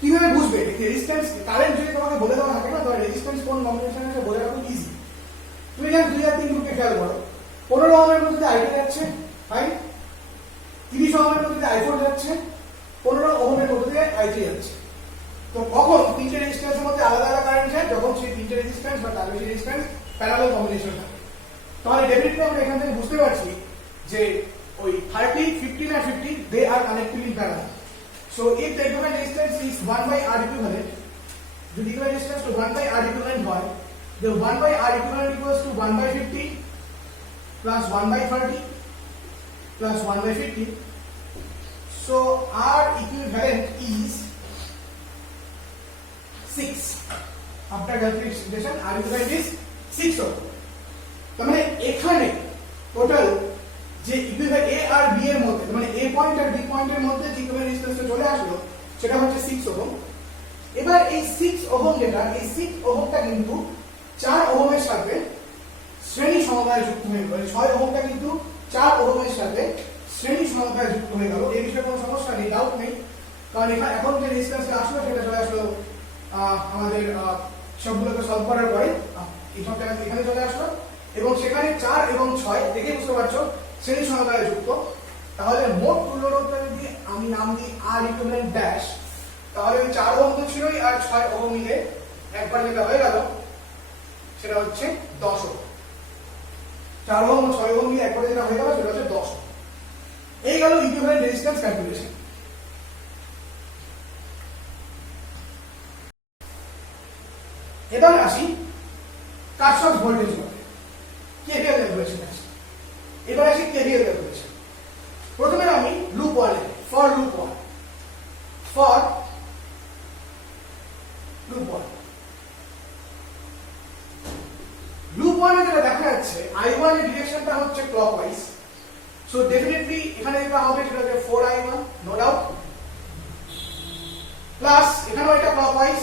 কিভাবে বুঝবে রেজিস্ট্যান্স কারেন্ট যদি তোমাকে বলে দেওয়া থাকে না, তাহলে রেজিস্ট্যান্স কোন কম্বিনেশন আছে বলে রাখো ইজি। তুমি যখন 2 আর 3 রুটকে খেয়াল করো, 15 ওহমের মধ্যে দিয়ে i2 যাচ্ছে, ফাইন। 30 ওহমের মধ্যে দিয়ে i4 যাচ্ছে, 15 ওহমের মধ্যে দিয়ে i3 যাচ্ছে। তো কখন তিনটে রেজিস্ট্যান্সের মধ্যে আলাদা আলাদা কারেন্ট যায়? যখন সেই তিনটে রেজিস্ট্যান্স বা তার বেশি রেজিস্ট্যান্স প্যারালাল কম্বিনেশন থাকে। তাহলে ডেফিনেটলি আমরা এখান থেকে বুঝতে পারছি যে ওই 30, 15 আর 50 they are connected in parallel. So if the equivalent resistance is 1 by R equivalent, যদি equivalent resistance to 1 by R equivalent হয়, the 1 by R equivalent equals to 1 by 50 plus 1 by 30 plus 1 by 50. So R equivalent is 6. After calculation, R equivalent is 6 ohm. তার মানে এখানে total যে equivalent এ আর B এর মধ্যে, মানে এ point আর B পয়েন্টের মধ্যে যে ইকুইভ্যালেন্ট রেজিস্ট্যান্সটা চলে আসলো সেটা হচ্ছে 6 ওহম। এবার এই 6 ওহম যেটা, এই 6 ওহমটা কিন্তু 4 ওহমের সাথে শ্রেণী সমবায়ে যুক্ত হয়ে গেল। 6 ওহমটা কিন্তু 4 ওহমের সাথে শ্রেণী সমবায়ে যুক্ত হয়ে গেল। এই বিষয়ে কোনো সমস্যা নেই, ডাউট নেই, কারণ এখানে এখন যে রেজিস্ট্যান্সটা আসলো সেটা চলে আসলো আমাদের সবগুলোকে সলভ করার পরে এই সবটা এখানে চলে আসলো, এবং সেখানে 4 এবং 6 দেখে বুঝতে পারছো শ্রেণী সমবায়ে যুক্ত। তাহলে মোট তুল্যরোধটা যদি আমি নাম দিই R ইকুইভ্যালেন্ট ড্যাশ, তাহলে ওই 4 ওহম তো ছিলই আর 6 ওহম মিলে একবার যেটা হয়ে গেল সেটা হচ্ছে 10 ওহম। 4 ওহম ও 6 ওহম মিলে একবারে যেটা হয়ে গেল সেটা হচ্ছে 10 ওহম। এই গেল ইকুইভ্যালেন্ট রেজিস্ট্যান্স ক্যালকুলেশন। এবার আসি কারশফস ভোল্টেজ ল, কেভিএল ক্যালকুলেশন আছে। এবার আসি কেভিএল ক্যালকুলেশন। প্রথমে আমি loop 1 for loop 1 for loop 1 loop 1 এ যেটা দেখা যাচ্ছে i1 এর ডিরেকশনটা হচ্ছে ক্লকওয়াইজ। সো ডেফিনেটলি এখানে যেটা হবে সেটা হচ্ছে 4i1, নো ডাউট। প্লাস এখানেও এটা ক্লকওয়াইজ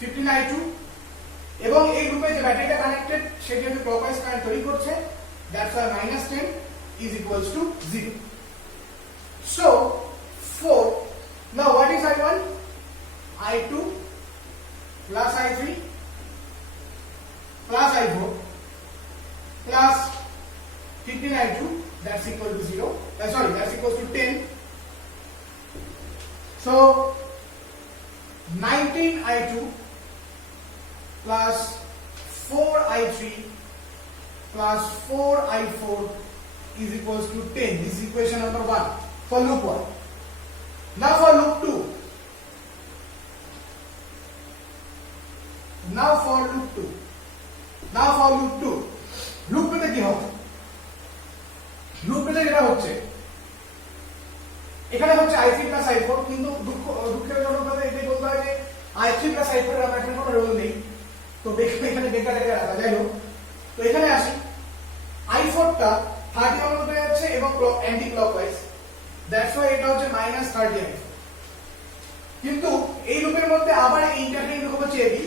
15i2 এবং এই গ্রুপে যে ব্যাটারিটা কানেক্টেড সেটা যদি ক্লকওয়াইজ কারেন্ট তৈরি করছে, that's why -10 is equals to 0. So 4. Now what is I1? I2 plus I3 plus I4 plus 15i2, that's equal to 0. Sorry, that's equals to 10. So 19i2 plus 4i3 plus 4i4 is equals to 10. This is equation number 1 for loop 1. Now for loop 2. Now for loop 2. Now for loop 2. Loop 2 তে কি হবে? Loop 2 তে যেটা হচ্ছে, এখানে হচ্ছে i3 plus i4, কিন্তু দুঃখের জনকভাবে এটাই বলতে হয় যে i3 plus i4 এর আমার এখানে কোনো রোল নেই, তো এখানে বেকার রেখে রাখা যাই হোক। তো এখানে আসি, i4 টা 30 এর মধ্যে যাচ্ছে এবং অ্যান্টি ক্লকওয়াইজ, দ্যাটস ওয়াই এটা হচ্ছে -30 i4। কিন্তু এই লুপের মধ্যে আবার এই ইন্টারফেস লুপ হচ্ছে এবি,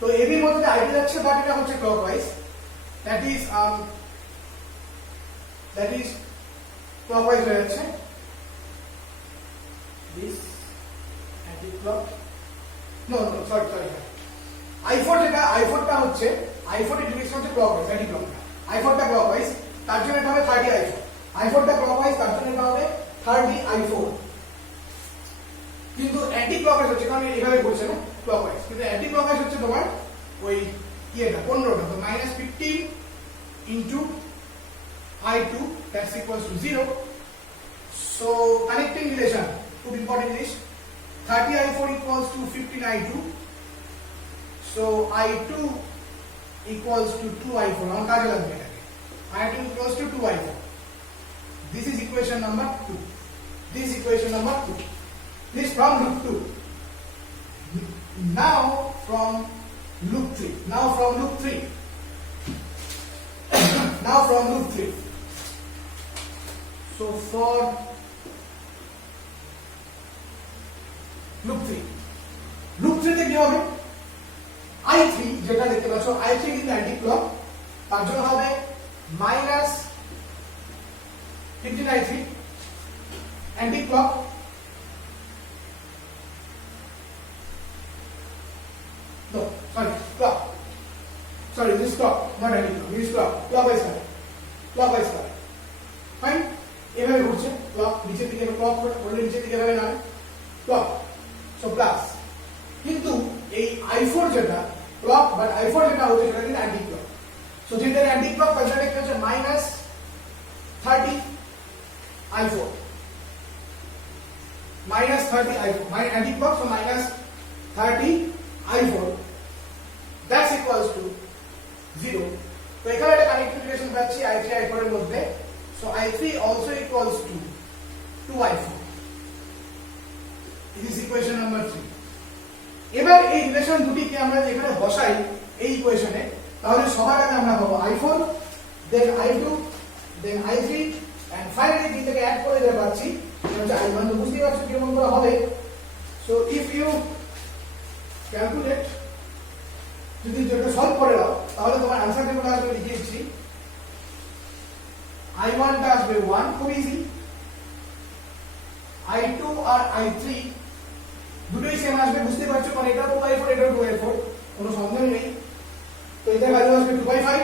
তো এবি এর মধ্যে আইডি যাচ্ছে বাট এটা হচ্ছে ক্লকওয়াইজ, দ্যাট ইজ ক্লকওয়াইজ হয়ে যাচ্ছে this anti clock no sorry i4 যেটা i4 টা হচ্ছে i4 এর ডিরেকশন হচ্ছে ক্লকওয়াইজ, অ্যান্টি ক্লক i4 টা ক্লকওয়াইজ, তার জন্য এটা হবে 30 i4 টা ক্লকওয়াইজ, তার জন্য এটা হবে 30 i4। কিন্তু অ্যান্টি ক্লকওয়াইজ হচ্ছে, কারণ এভাবে করছে না ক্লকওয়াইজ, কিন্তু অ্যান্টি ক্লকওয়াইজ হচ্ছে তোমার ওই কি এটা 15টা, তো -15 into i2, that's equals to 0. So connecting relation, two important is 30i4 equals to 15i2, so i2 equals to 2i4. আমার কাজে লাগবে এটাকে, i2 equals to 2i4. This is equation number 2. This is equation number 2. This from loop 2. Now from loop 3. Now from loop 3. Now from loop 3. So for loop 3. Loop 3 তে কি হবে? i3 যেটা দেখতে পাচ্ছ, i3 কিন্তু অ্যান্টি ক্লক, তার জন্য হবে -15i3 anti clock, no sorry clock, sorry this clock not anti clock, this clockwise current fine. এভাবে ঘুরছে ক্লক, নিচের দিকে ক্লক করলে নিচের দিকে যাবে না ক্লক, সো প্লাস। কিন্তু এই i4 যেটা ক্লক, বাট i4 যেটা হচ্ছে সেটা কিন্তু অ্যান্টি ক্লক, সো যেটা অ্যান্টি ক্লক তাহলে কি হচ্ছে -30 i4, -30 i4, my anti clock, so -30 i4, that's equals to 0. তো এখানে একটা কানেক্টিভ রিলেশন পাচ্ছি i3 i4 এর মধ্যে, so i3 also equals to 2i4. This is equation number 3. এবার এই রিলেশন দুটিকে আমরা এখানে বসাই এই ইকুয়েশনে, তাহলে সবার আগে আমরা পাবো i4, then i2, then i3, and finally তিনটাকে অ্যাড করে যা পাচ্ছি সেটা হচ্ছে i1। তো বুঝতেই পারছো কিরকম করে হবে। সো ইফ ইউ ক্যালকুলেট, যদি যেটা সলভ করে দাও তাহলে তোমার आंसर যেটা আসবে লিখে দিচ্ছি, i1 টা আসবে 1, খুব ইজি, i2 আর i3 দুটোই সেম আসবে, বুঝতে পারছো, মানে এটা 2i4 এটা 2i4, কোনো সন্দেহ নেই। তো এটার ভ্যালু আসবে 2/5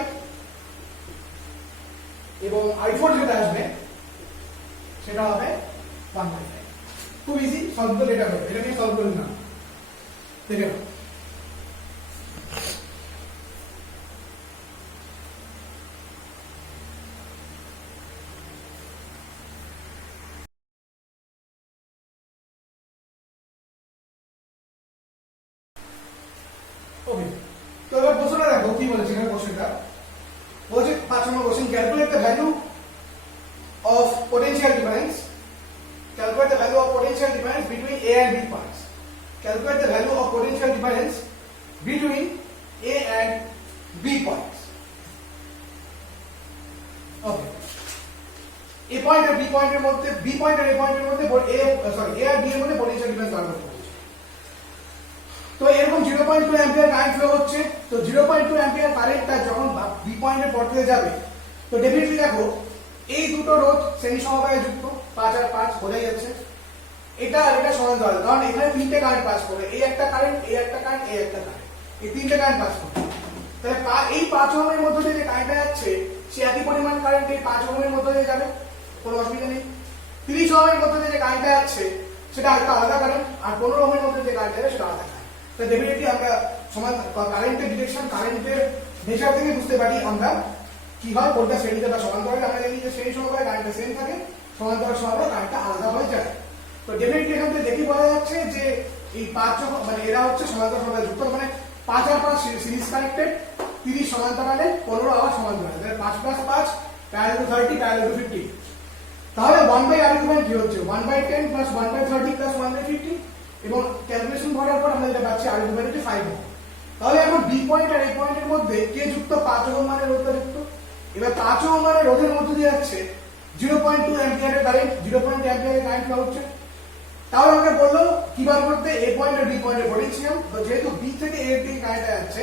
এবং i4 যেটা আসবে সেটা হবে 1/5। খুব ইজি, সলভ করে এটা হবে, এটা নিয়ে সলভ করুন না, দেখে নাও। ওকে, তো এবার প্রশ্নটা দেখো কি বলেছে এখানে। প্রশ্নটা বলছে 5 নম্বর question, calculate the value of potential difference, calculate the value of potential difference between A and B points. Calculate the value of potential difference between A and B points. Okay. A point আর B point এর মধ্যে, B point R A point এর মধ্যে A R B এর মধ্যে potential difference বার করতে বলছে। 0.2 ampere current flow হচ্ছে। তো 0.2 অ্যাম্পিয়ার কারেন্টটা যখন বি পয়েন্টের পর দিয়ে যাবে, তো ডেফিনেটলি দেখো এই দুটো রোধ শ্রেণী সমবায়ে যুক্ত, 5 আর 5 বোঝাই যাচ্ছে। এটা আর এটা সমান্তরাল, কারণ এখানে তিনটে কারেন্ট পাস করে, এই একটা কারেন্ট, এই একটা কারেন্ট, এই একটা কারেন্ট, এই তিনটে কারেন্ট পাস করে। তাহলে এই 5 ওহমের মধ্যে দিয়ে যে কারেন্টটা যাচ্ছে, সে একই পরিমাণ কারেন্ট এই 5 ওহমের মধ্যে দিয়ে যাবে, কোনো অসুবিধা নেই। 30 ওহমের মধ্যে দিয়ে যে কারেন্টটা যাচ্ছে সেটা একটা আলাদা কারেন্ট, আর 15 ওহমের মধ্যে যে কারেন্ট যাবে সেটা আলাদা কারেন্ট। তো ডেফিনেটলি আমরা সমান কারেন্টের ডিরেকশন, কারেন্টের নেচার থেকে বুঝতে পারি আমরা কি হয় কোনটা শ্রেণীতে বা সমান্তরালে। আমরা জানি যে শ্রেণী সমবায়ে কারেন্টটা সেম থাকে, সমান্তরাল সমবায়ে কারেন্টটা আলাদা হয়ে যায়। তো ডেফিনেটলি এখান থেকে দেখি বলা যাচ্ছে যে এই 5 মানে এরা হচ্ছে সমান্তরাল সমবায়ে যুক্ত, মানে 5 আর 5 সিরিজ কানেক্টেড, 30 সমান্তরালে, 15 আবার সমান্তরালে, তাহলে 5 + 5 প্যারালাল টু 30 প্যারালাল টু 50। তাহলে 1/R ইকুয়াল কি হচ্ছে 1/10 + 1/30 + 1/50, এবং ক্যালকুলেশন করার পর আমরা যেটা পাচ্ছি R ইকুয়াল টু 5 ওহম। তাহলে এখন বি পয়েন্ট আর এই পয়েন্টের মধ্যে কে যুক্ত? 5 ওহম মানের রোধটা যুক্ত। এবার 5 ওহম মানের রোধের মধ্যে দিয়ে যাচ্ছে 0.2 অ্যাম্পিয়ারের কারেন্ট, 0.2 অ্যাম্পিয়ারের কারেন্ট ফ্লো হচ্ছে। তাহলে আমাকে বললো কি বার করতে, এ পয়েন্ট আর বি পয়েন্টের পটেনশিয়াল। তো যেহেতু বি থেকে এর দিকে কারেন্টটা যাচ্ছে,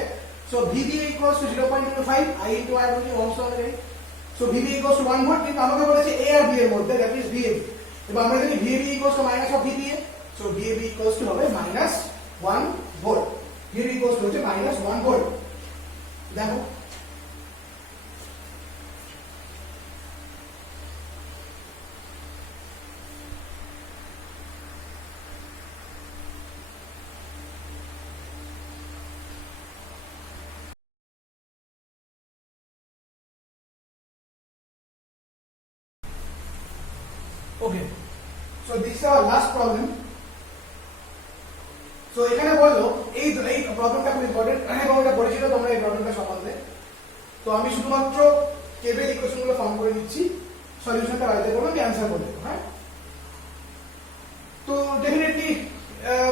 সো VB = 0.25 I * R বলি ওহমস ল অনুযায়ী। সো VB = 1 ভোল্ট, কিন্তু আমাকে বলেছে এ আর বি এর মধ্যে, দ্যাট ইজ VAB। এবার আমরা জানি VAB = minus of VBA, so VAB = হবে -1 ভোল্ট। VAB = হচ্ছে -1 ভোল্ট। দেখো okay, so this is our last problem. So এখানে বললো এই প্রবলেমটা খুব ইম্পর্টেন্ট, এবং এটা পড়েছিল তোমরা এই প্রবলেমটা সম্বন্ধে। তো আমি শুধুমাত্র কেবেল ইকুয়েশনগুলো ফর্ম করে দিচ্ছি, সলিউশনটা বাড়িতে করবো, আমি অ্যান্সার করে দেবো। হ্যাঁ, তো ডেফিনেটলি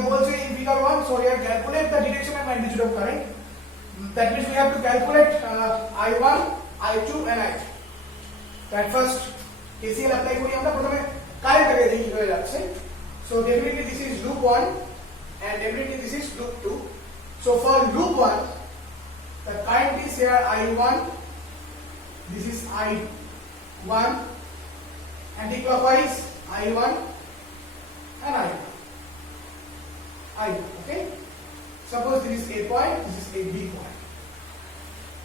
বলছে in figure 1, so here calculate the direction and magnitude of current. That means we have to calculate I1, I2 and I3. That first KCL apply করি আমরা। প্রথমে কারেন্টটাকে দেখি হয়ে যাচ্ছে। So definitely this is loop 1 and definitely this is loop 2. So for loop 1, the current is here I1, this is I1, anti-clockwise I1 and I2. Okay? Suppose this is A point, this is a B point,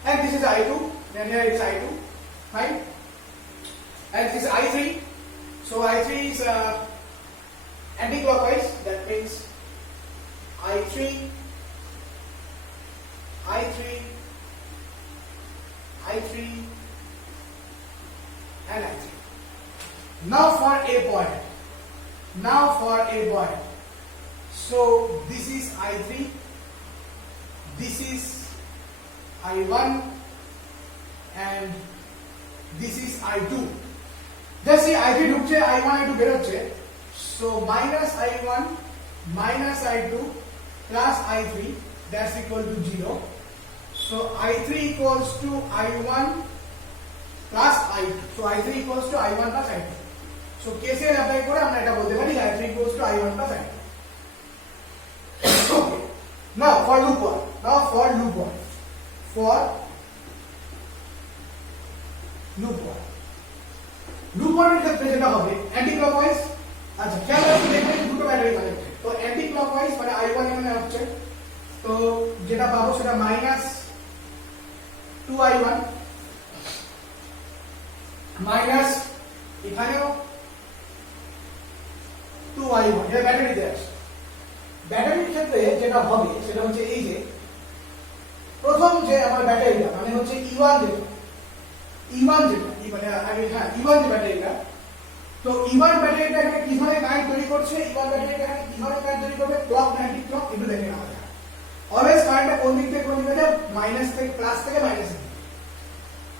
and this is I2, then here it's I2, fine? And this is I3. So I3 is anti-clockwise, that means I3, I3, I3 and I3. Now for A point. So this is I3, this is I1 and this is I2. Just see I3 ঢুকছে, I1 I2 বেরোচ্ছে, so -I1 -I2 plus I3, that's equal to 0. So I3 equals to I1 plus I2. So I3 equals to I1 plus I2. So KCL apply করে আমরা এটা বলতে পারি I3 equals to I1 plus I2. Okay. Now for loop 1. For loop 1 এর ক্ষেত্রে যেটা হবে anti clockwise. আচ্ছা, খেয়াল রাখতে দেখবেন দুটো ব্যাটারি কানেক্টেড। তো অ্যান্টি ক্লকওয়াইজ মানে I1 এখানে হচ্ছে, তো যেটা পাবো সেটা -2I1 মাইনাস এখানেও 2I1, এটা ব্যাটারিতে আছে। ব্যাটারির ক্ষেত্রে যেটা হবে সেটা হচ্ছে এই যে প্রথম যে আমার ব্যাটারিটা মানে হচ্ছে E1 যেটা E1 যে ব্যাটারিটা, তো E1 ব্যাটারিটা এখানে কি ধরনের কারেন্ট তৈরি করছে, E1 ব্যাটারিটা এখানে কি ধরনের কারেন্ট তৈরি করবে, ক্লক না অ্যান্টি ক্লক, একটু দেখে নেওয়া যাক। অলওয়েজ কারেন্টটা কোন দিক থেকে কোন দিকে যায়, মাইনাস থেকে প্লাস থেকে মাইনাসে।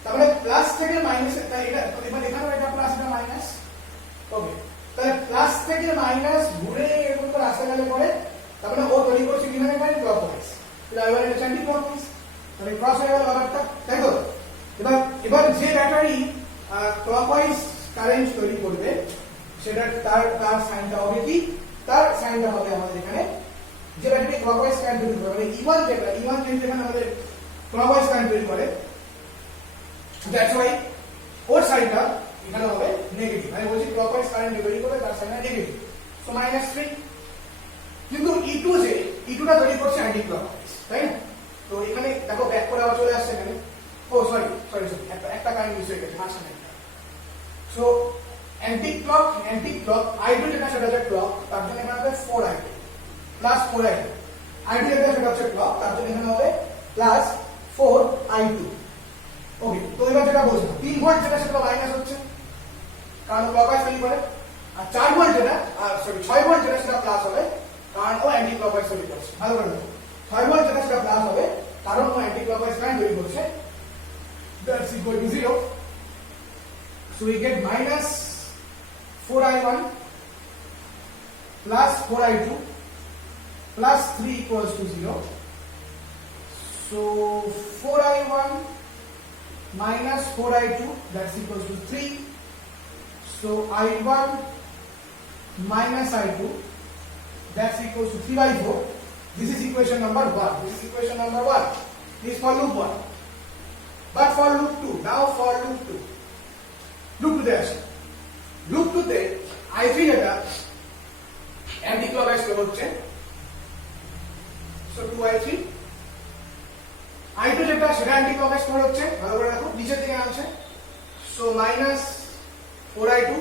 তাহলে প্লাস থেকে মাইনাসে, তাই এটা এবার এখানেও এটা প্লাস এটা মাইনাস। ওকে, তাহলে প্লাস থেকে মাইনাস ঘুরে এরকম করে আসতে গেলে পরে তারপরে ও তৈরি করছে কি ধরনের কারেন্ট, ক্লকওয়াইজ। তাহলে এবার এটা অ্যান্টি ক্লকওয়াইজ, তাহলে ক্রস হয়ে গেল ব্যাপারটা, তাই তো? এবার যে ব্যাটারি ক্লকওয়াইজ কারেন্ট তৈরি করবে সেটা তার সাইনটা হবে কি, তার সাইনটা হবে আমাদের এখানে যে ব্যাটারি ক্লকওয়াইজ কারেন্ট তৈরি করে, মানে E1 যেটা E1 কিন্তু এখানে আমাদের ক্লকওয়াইজ কারেন্ট তৈরি করে, দ্যাটস ওয়াই ওর সাইডটা এখানে হবে নেগেটিভ। আমি বলছি ক্লকওয়াইজ কারেন্ট তৈরি করে তার সাইডটা নেগেটিভ, সো -3। কিন্তু E2 যে E2টা তৈরি করছে অ্যান্টি ক্লকওয়াইজ, তাই না? তো এখানে দেখো ব্যাক করে আবার চলে আসছে এখানে, ও সরি একটা কারেন্ট মিস হয়ে গেছে মাঝখানে। সো অ্যান্টি ক্লক I2 যেটা সেটা হচ্ছে ক্লক, তার জন্য এখানে হবে 4I2 প্লাস 4I2। I2 যেটা সেটা হচ্ছে ক্লক, তার জন্য এখানে হবে প্লাস 4I2। ওকে, তো এবার যেটা বলছিলাম 3 ভোল্ট যেটা সেটা মাইনাস হচ্ছে কারণ ক্লকওয়াইজ তৈরি করে, আর 4 ভোল্ট যেটা 6 ভোল্ট যেটা সেটা প্লাস হবে কারণ ও অ্যান্টি ক্লকওয়াইজ তৈরি করছে। ভালো করে দেখো, 6 ভোল্ট যেটা সেটা প্লাস হবে কারণ ও অ্যান্টি ক্লকওয়াইজ কারেন্ট তৈরি করছে। That's equal to 0. So we get minus 4I1 plus 4I2 plus 3 equals to 0. So 4I1 minus 4I2, that's equals to 3. So I1 minus I2, that's equals to 3/4. This is equation number 1. This is equation number 1. This is for loop 1. But for loop 2, now for loop 2. Loop 2 আসে। loop 2 তে I3 যেটা anti clockwise flow হচ্ছে, so 2I3, I2 যেটা সেটা anti clockwise flow হচ্ছে, ভালো করে দেখো নিচের দিকে নামছে, so -4I2।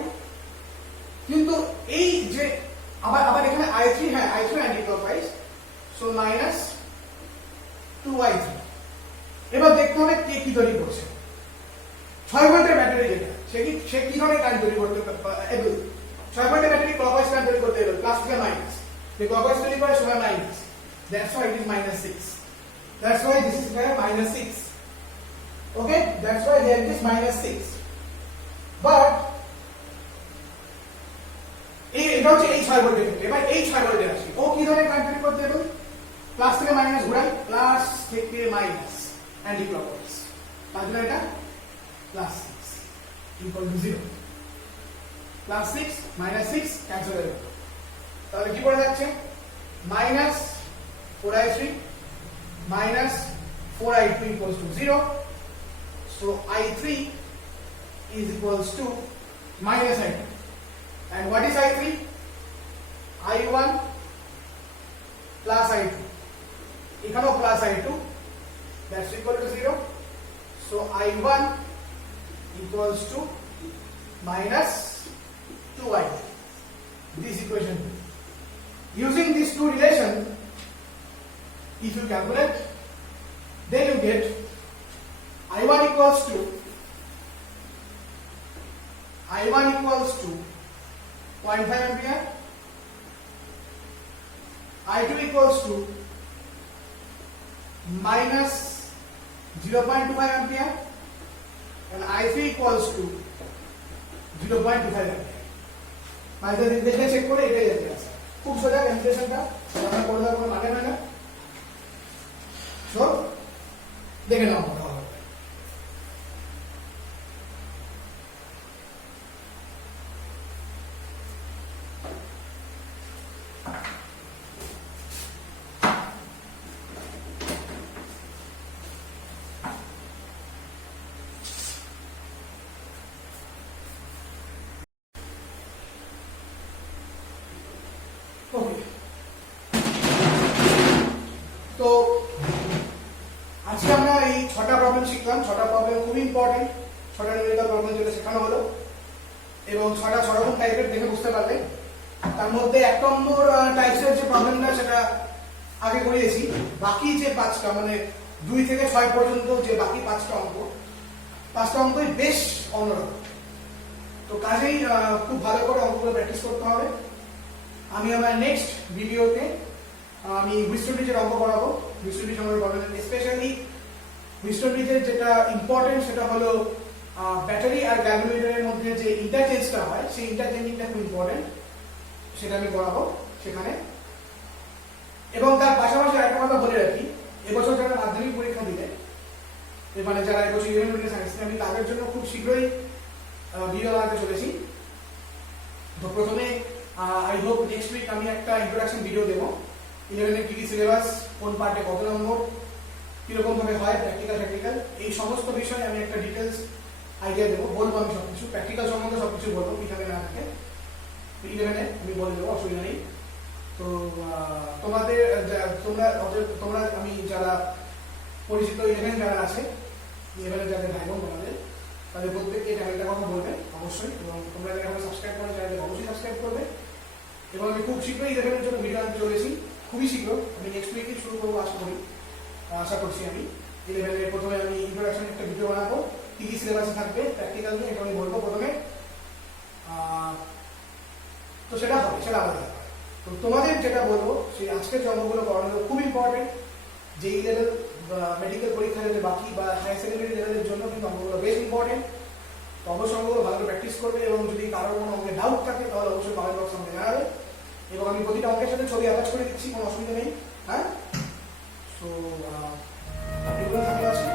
কিন্তু এই যে আবার এখানে I3, হ্যাঁ I3 anti clockwise, so -2I3। এবার দেখতে হবে কে কি তৈরি করছে। 6 ভোল্টের ব্যাটারি যেটা সে কি ধরনের কারেন্ট তৈরি করতে এবল, 6 ভোল্টের ব্যাটারি ক্লকওয়াইজ কারেন্ট তৈরি করতে এবল, প্লাস থেকে মাইনাস, যে ক্লকওয়াইজ তৈরি করে সেটা minus, that's why it is -6, that's why this is -6। Okay, that's why there is -6। But এটা হচ্ছে এই 6 ভোল্টের ক্ষেত্রে। এবার এই 6 ভোল্টের আসি, ও কি ধরনের কারেন্ট তৈরি করতে এবল, প্লাস থেকে মাইনাস ঘুরাই, প্লাস থেকে মাইনাস অ্যান্টি ক্লকওয়াইজ, তার জন্য এটা +6 equal to 0। +6 -6 ক্যান্সেল হয়ে গেল, তাহলে কি পড়ে যাচ্ছে -4I3 -4I2 equals to 0। So I3 is equals to -I2, and what is I3? I1 plus I2, এখানেও plus I2, that's equal to 0। So I1 equals to -2I2, this equation 2. Using these two relations, if you calculate, then you get I1 equals to 0.5 ampere, I2 equals to -0.25 ampere, and I3 equals to 0.25 ampere। Minus দেখে check করে এটাই আসে, খুব সোজা ক্যালকুলেশনটা, আমরা করে দেওয়ার কোনো মানে হয় না। সো দেখে নাও কথা হবে। তো আজকে আমরা এই 6টা প্রবলেম শিখলাম। 6টা প্রবলেম খুব ইম্পর্টেন্ট, 6টা নিউমেরিক্যাল প্রবলেম যেটা শেখানো হলো, এবং 6টা 6 রকম টাইপের দেখে বুঝতে পারবে। তার মধ্যে 1 নম্বর টাইপসের যে প্রবলেমটা সেটা আগে করিয়েছি, বাকি যে 5টা মানে 2 থেকে 6 পর্যন্ত যে বাকি 5টা অঙ্কই বেশ অন্যরকম। তো কাজেই খুব ভালো করে অঙ্কগুলো প্র্যাকটিস করতে হবে। আমি আমার নেক্সট ভিডিওতে আমি উইস্টন ব্রিজের অঙ্ক করাবো। উইস্টন ব্রিজ আমাদের বলেন, স্পেশালি উইস্টন ব্রিজের যেটা ইম্পর্টেন্ট সেটা হলো ব্যাটারি আর গ্যালভোমিটারের মধ্যে যে ইন্টারচেঞ্জটা হয়, সেই ইন্টারচেঞ্জিংটা খুব ইম্পর্টেন্ট, সেটা আমি করাবো সেখানে। এবং তার পাশাপাশি একটা কথা বলে রাখি, এবছর যারা মাধ্যমিক পরীক্ষা দিলে, মানে যারা এবছর 11 মিনিট সায়েন্স, আমি তাদের জন্য খুব শীঘ্রই ভিডিও বানাতে চলেছি। তো প্রথমে আই হোপ নেক্সট উইক আমি একটা ইন্ট্রোডাকশন ভিডিও দেবো, 11-এর কি কি সিলেবাস, কোন পার্টে কত নম্বর, কিরকম ভাবে হয় প্র্যাকটিক্যাল, এই সমস্ত বিষয়ে আমি একটা ডিটেলস আইডিয়া দেবো, বলবো আমি সবকিছু, প্র্যাকটিক্যাল সম্বন্ধে সবকিছু বলবো, কিভাবে না থাকে 11-এ আমি বলে দেবো, অসুবিধা নেই। তো তোমরা আমি যারা পরিচিত 11 যারা আছে, 11-এর যাদের ভাই বোন তাদের প্রত্যেককে এই চ্যানেলটার কথা বলবে অবশ্যই, এবং তোমরা যারা এখন সাবস্ক্রাইব করো চ্যানেলটা অবশ্যই সাবস্ক্রাইব করবে। এবং আমি খুব শীঘ্রই 11-এর জন্য ভিডিও আনতে চলেছি, খুবই শীঘ্র, আমি নেক্সট উইকে শুরু করবো আশা করছি আমি 11-এর প্রথমে আমি ইন্ট্রোডাকশন একটা ভিডিও বানাবো, কি কি সিলেবাসে থাকবে প্র্যাকটিক্যাল নিয়ে, এটা আমি বলবো প্রথমে। তো সেটা হবে, সেটা আলাদা ব্যাপার। তো তোমাদের যেটা বলবো, সেই আজকের যে অঙ্কগুলো করানো খুব ইম্পর্টেন্ট, যেই লেভেল মেডিকেল পরীক্ষা লেভেল বাকি বা হায়ার সেকেন্ডারি লেভেলের জন্য কিন্তু অঙ্কগুলো বেশ ইম্পর্টেন্ট। তো অবশ্যই অঙ্কগুলো ভালো করে প্র্যাকটিস করবে, এবং যদি কারোর কোনো অঙ্কে ডাউট থাকে তাহলে অবশ্যই কমেন্ট বক্সে আমাকে জানাবে, এবং আমি প্রতিটা অঙ্কের সাথে ছবি অ্যাটাচ করে দিচ্ছি, কোনো অসুবিধা নেই। হ্যাঁ, তো আপনি থাকলে আজকে